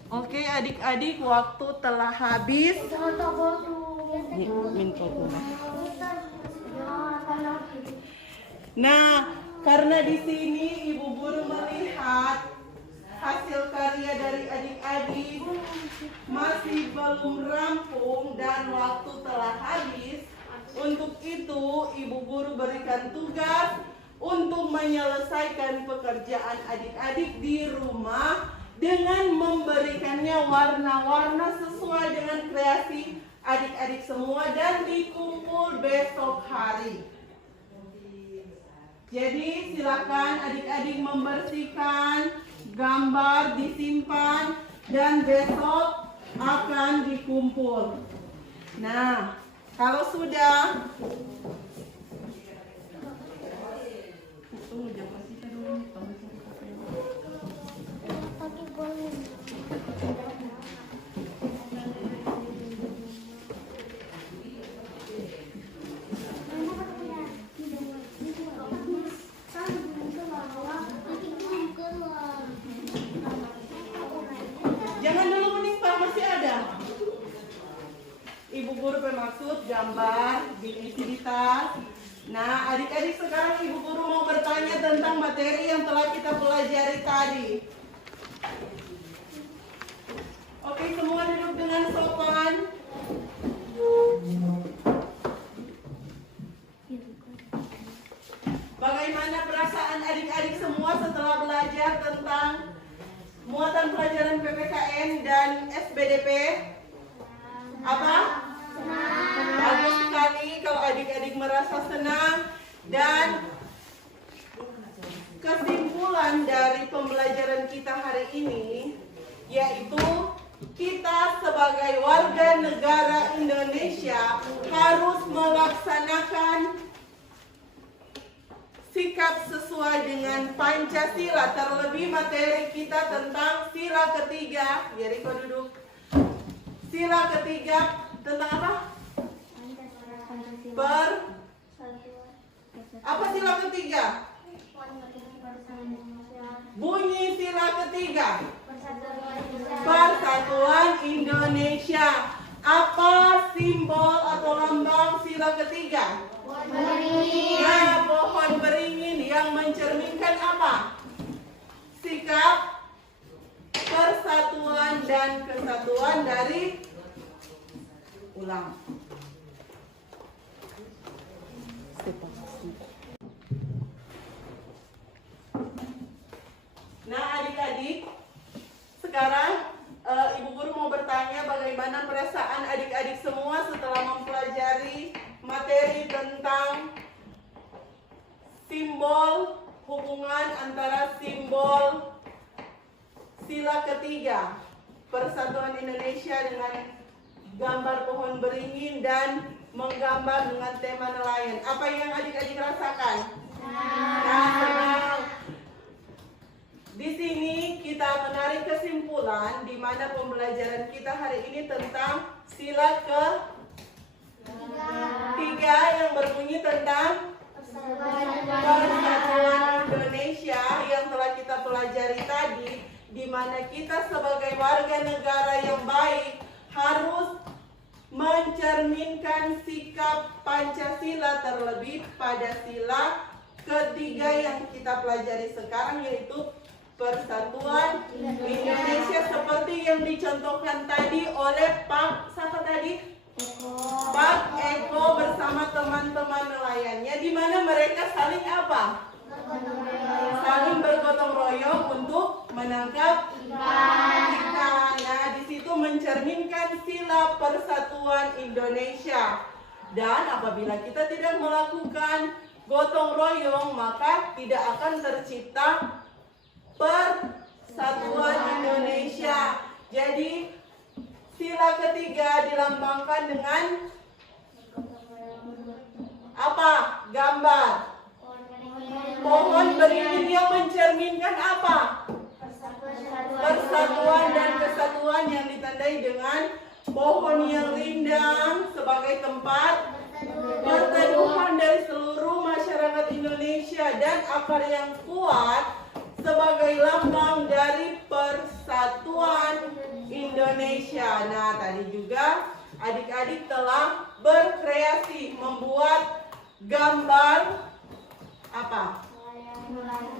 Oke adik-adik, waktu telah habis. Nah, karena di sini ibu guru melihat hasil karya dari adik-adik masih belum rampung dan waktu telah habis. Untuk itu ibu guru berikan tugas untuk menyelesaikan pekerjaan adik-adik di rumah dengan memberikannya warna-warna sesuai dengan kreasi adik-adik semua dan dikumpul besok hari. Jadi silakan adik-adik membersihkan, gambar disimpan dan besok akan dikumpul. Nah, kalau sudah Ibu guru bermaksud gambar, diisi di tas. Nah, adik-adik sekarang ibu guru mau bertanya tentang materi yang telah kita pelajari tadi. Oke, semua duduk dengan sopan. Bagaimana perasaan adik-adik semua setelah belajar tentang muatan pelajaran PPKN dan SBDP? Apa? Bagus sekali kalau adik-adik merasa senang. Dan kesimpulan dari pembelajaran kita hari ini yaitu kita sebagai warga negara Indonesia harus melaksanakan sikap sesuai dengan Pancasila. Terlebih materi kita tentang sila ketiga. Ya, Riko duduk. Sila ketiga tentang apa? Apa sila ketiga? Bunyi sila ketiga. Persatuan Indonesia. Apa simbol atau lambang sila ketiga? Nah, pohon beringin yang mencerminkan apa? Sikap persatuan dan kesatuan dari Nah, adik-adik, sekarang ibu guru mau bertanya bagaimana perasaan adik-adik semua setelah mempelajari materi tentang simbol, hubungan antara simbol sila ketiga Persatuan Indonesia dengan gambar pohon beringin dan menggambar dengan tema nelayan. Apa yang adik-adik rasakan? Nah, di sini kita menarik kesimpulan di mana pembelajaran kita hari ini tentang sila ketiga yang berbunyi tentang Persatuan Indonesia yang telah kita pelajari tadi, di mana kita sebagai warga negara yang baik harus mencerminkan sikap Pancasila, terlebih pada sila ketiga yang kita pelajari sekarang, yaitu Persatuan Indonesia, seperti yang dicontohkan tadi oleh Pak Eko bersama teman-teman nelayannya, di mana mereka saling apa? Saling bergotong royong untuk menangkap ikan. Nah, di situ mencerminkan sila Persatuan Indonesia. Dan apabila kita tidak melakukan gotong royong, maka tidak akan tercipta Persatuan Indonesia. Jadi sila ketiga dilambangkan dengan apa? Gambar pohon beringin yang mencerminkan apa? Persatuan dan kesatuan, yang ditandai dengan pohon yang rindang sebagai tempat perteduhan dari seluruh masyarakat Indonesia, dan akar yang kuat sebagai lambang dari Persatuan Indonesia. Nah, tadi juga adik-adik telah berkreasi membuat gambar apa?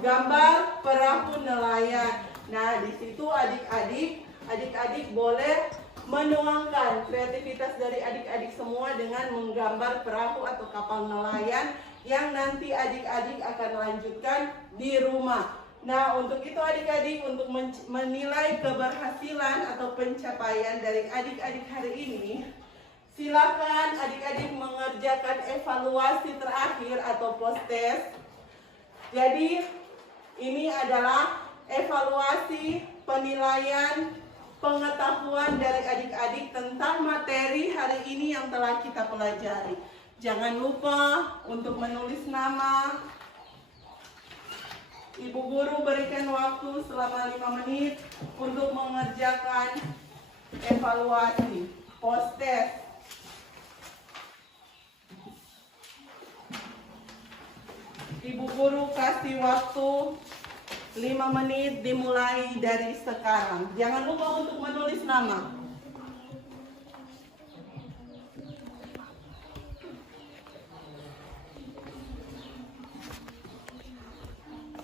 Gambar perahu nelayan. Nah, di situ adik-adik boleh menuangkan kreativitas dari adik-adik semua dengan menggambar perahu atau kapal nelayan yang nanti adik-adik akan lanjutkan di rumah. Nah, untuk itu adik-adik, untuk menilai keberhasilan atau pencapaian dari adik-adik hari ini, silakan adik-adik mengerjakan evaluasi terakhir atau post test. Jadi, ini adalah evaluasi penilaian pengetahuan dari adik-adik tentang materi hari ini yang telah kita pelajari. Jangan lupa untuk menulis nama. Ibu guru berikan waktu selama 5 menit untuk mengerjakan evaluasi post test. Ibu guru kasih waktu 5 menit dimulai dari sekarang. Jangan lupa untuk menulis nama.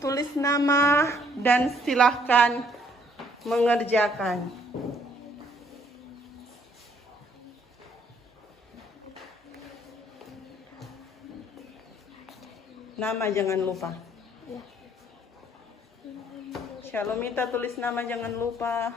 tulis nama dan silahkan mengerjakan. Nama jangan lupa. Shalomita tulis nama jangan lupa.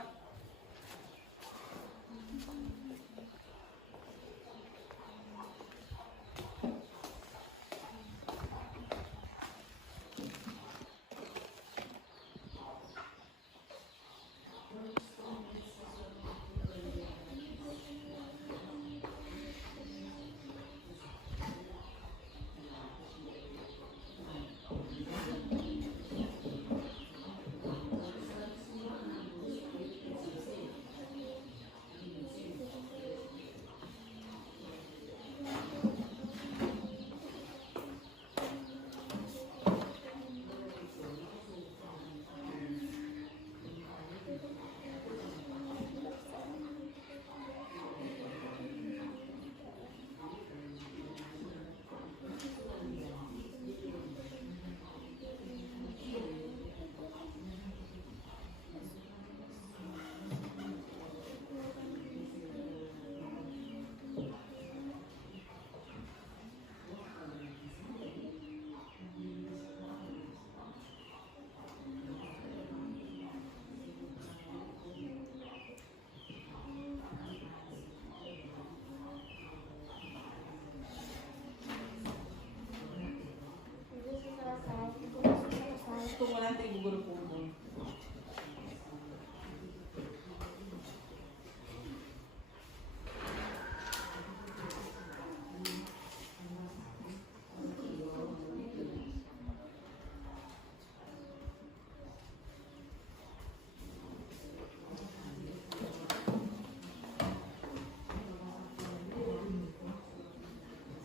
Tunggu nanti Ibu Guru kumpul.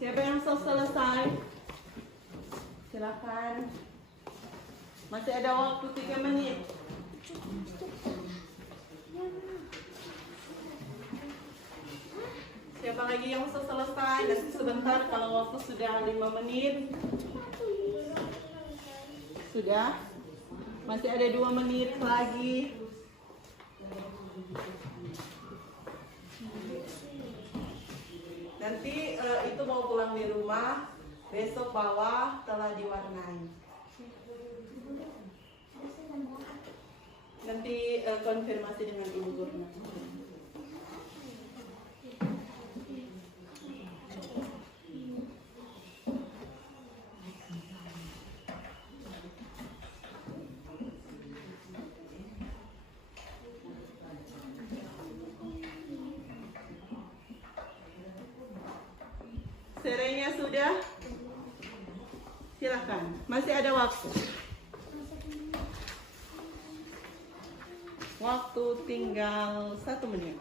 Siapa yang selesai? Silakan. Masih ada waktu 3 menit. Siapa lagi yang selesai? Nanti sebentar kalau waktu sudah 5 menit. Sudah? Masih ada 2 menit lagi. Nanti itu mau pulang di rumah. Besok bawah telah diwarnai. Nanti konfirmasi dengan Ibu Guru. Serenya sudah? Silakan, masih ada waktu. Waktu tinggal 1 menit.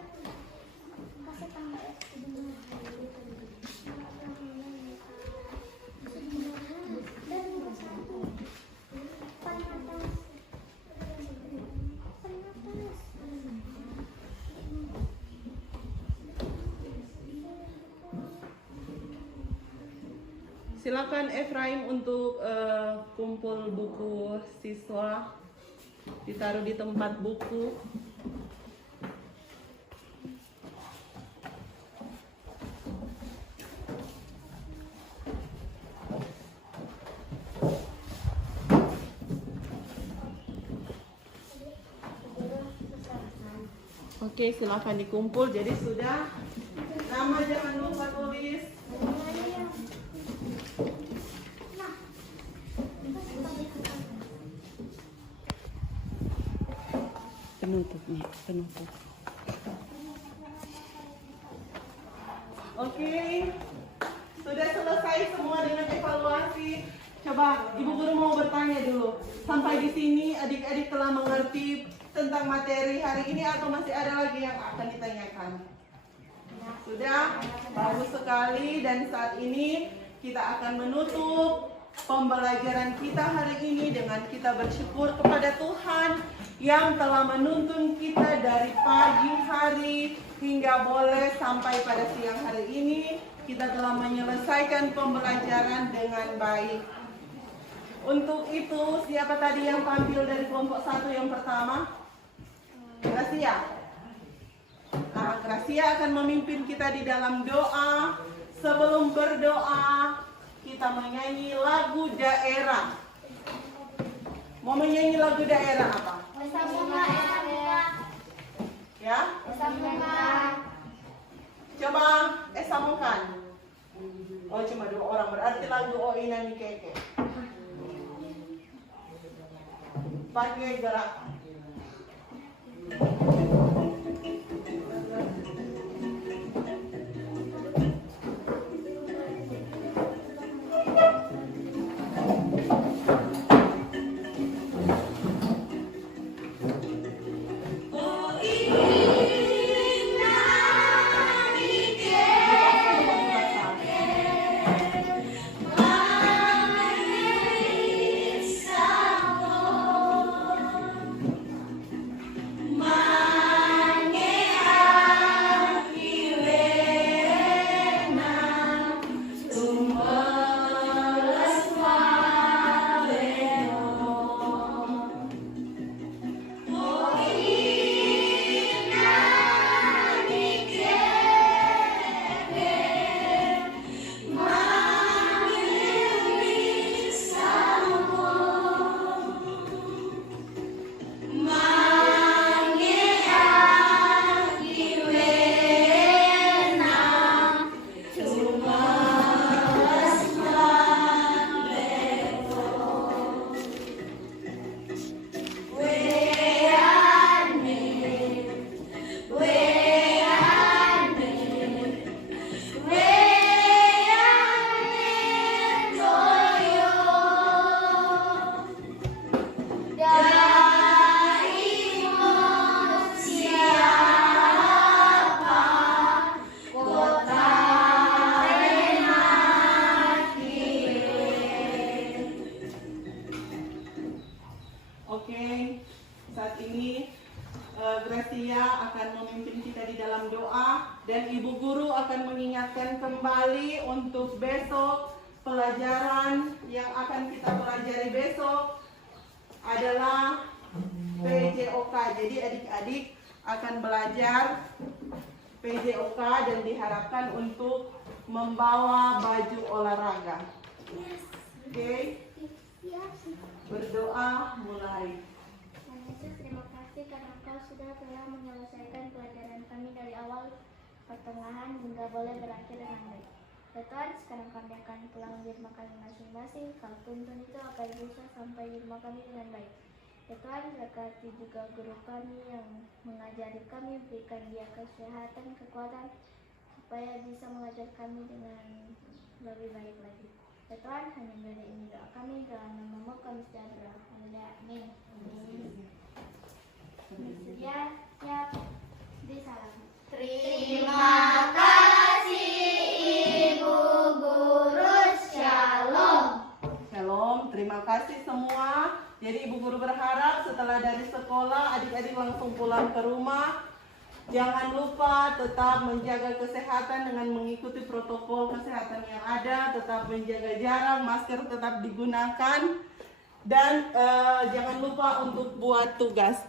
Silakan Efraim untuk kumpul buku siswa, ditaruh di tempat buku. Oke, silakan dikumpul. Jadi sudah, nama jangan lupa tulis. Penutupnya, penutup. Oke, sudah selesai semua dengan evaluasi. Coba Ibu Guru mau bertanya dulu. Sampai di sini adik-adik telah mengerti tentang materi hari ini atau masih ada lagi yang akan ditanyakan? Sudah, bagus sekali. Dan saat ini kita akan menutup pembelajaran kita hari ini dengan kita bersyukur kepada Tuhan yang telah menuntun kita dari pagi hari hingga boleh sampai pada siang hari ini. Kita telah menyelesaikan pembelajaran dengan baik. Untuk itu, siapa tadi yang tampil dari kelompok 1 yang pertama? Gracia. Nah, Gracia akan memimpin kita di dalam doa. Sebelum berdoa, kita menyanyi lagu daerah. Mau menyanyi lagu daerah apa? Esa bunga, esa bunga. Ya? Esa bunga. Coba esamukan. Oh, cuma 2 orang. Berarti lagu O Inani Keke. Pakai gerakan. Oke, saat ini Gracia akan memimpin kita di dalam doa dan Ibu Guru akan mengingatkan kembali untuk besok pelajaran yang akan kita pelajari besok adalah PJOK. Jadi adik-adik akan belajar PJOK dan diharapkan untuk membawa baju olahraga. Oke? Berdoa mulai. Tuhan Yesus, terima kasih karena Engkau sudah telah menyelesaikan pelajaran kami dari awal, pertengahan hingga boleh berakhir dengan baik. Ya Tuhan, sekarang kami akan pulang di rumah kami masing-masing. Kau tuntun itu agar bisa sampai di rumah kami dengan baik. Ya Tuhan, berkati juga guru kami yang mengajari kami, berikan dia kesehatan, kekuatan, supaya bisa mengajar kami dengan lebih baik lagi. Ya Tuhan, hanya dari ini doa kami dalam nama-Mu kami sejahtera. Haleluya. Amin. Bersedia, siap, disalam. Terima kasih Ibu Guru. Shalom. Shalom, terima kasih semua. Jadi Ibu Guru berharap setelah dari sekolah adik-adik langsung pulang ke rumah. Jangan lupa tetap menjaga kesehatan dengan mengikuti protokol kesehatan yang ada, tetap menjaga jarak, masker tetap digunakan, dan jangan lupa untuk buat tugas.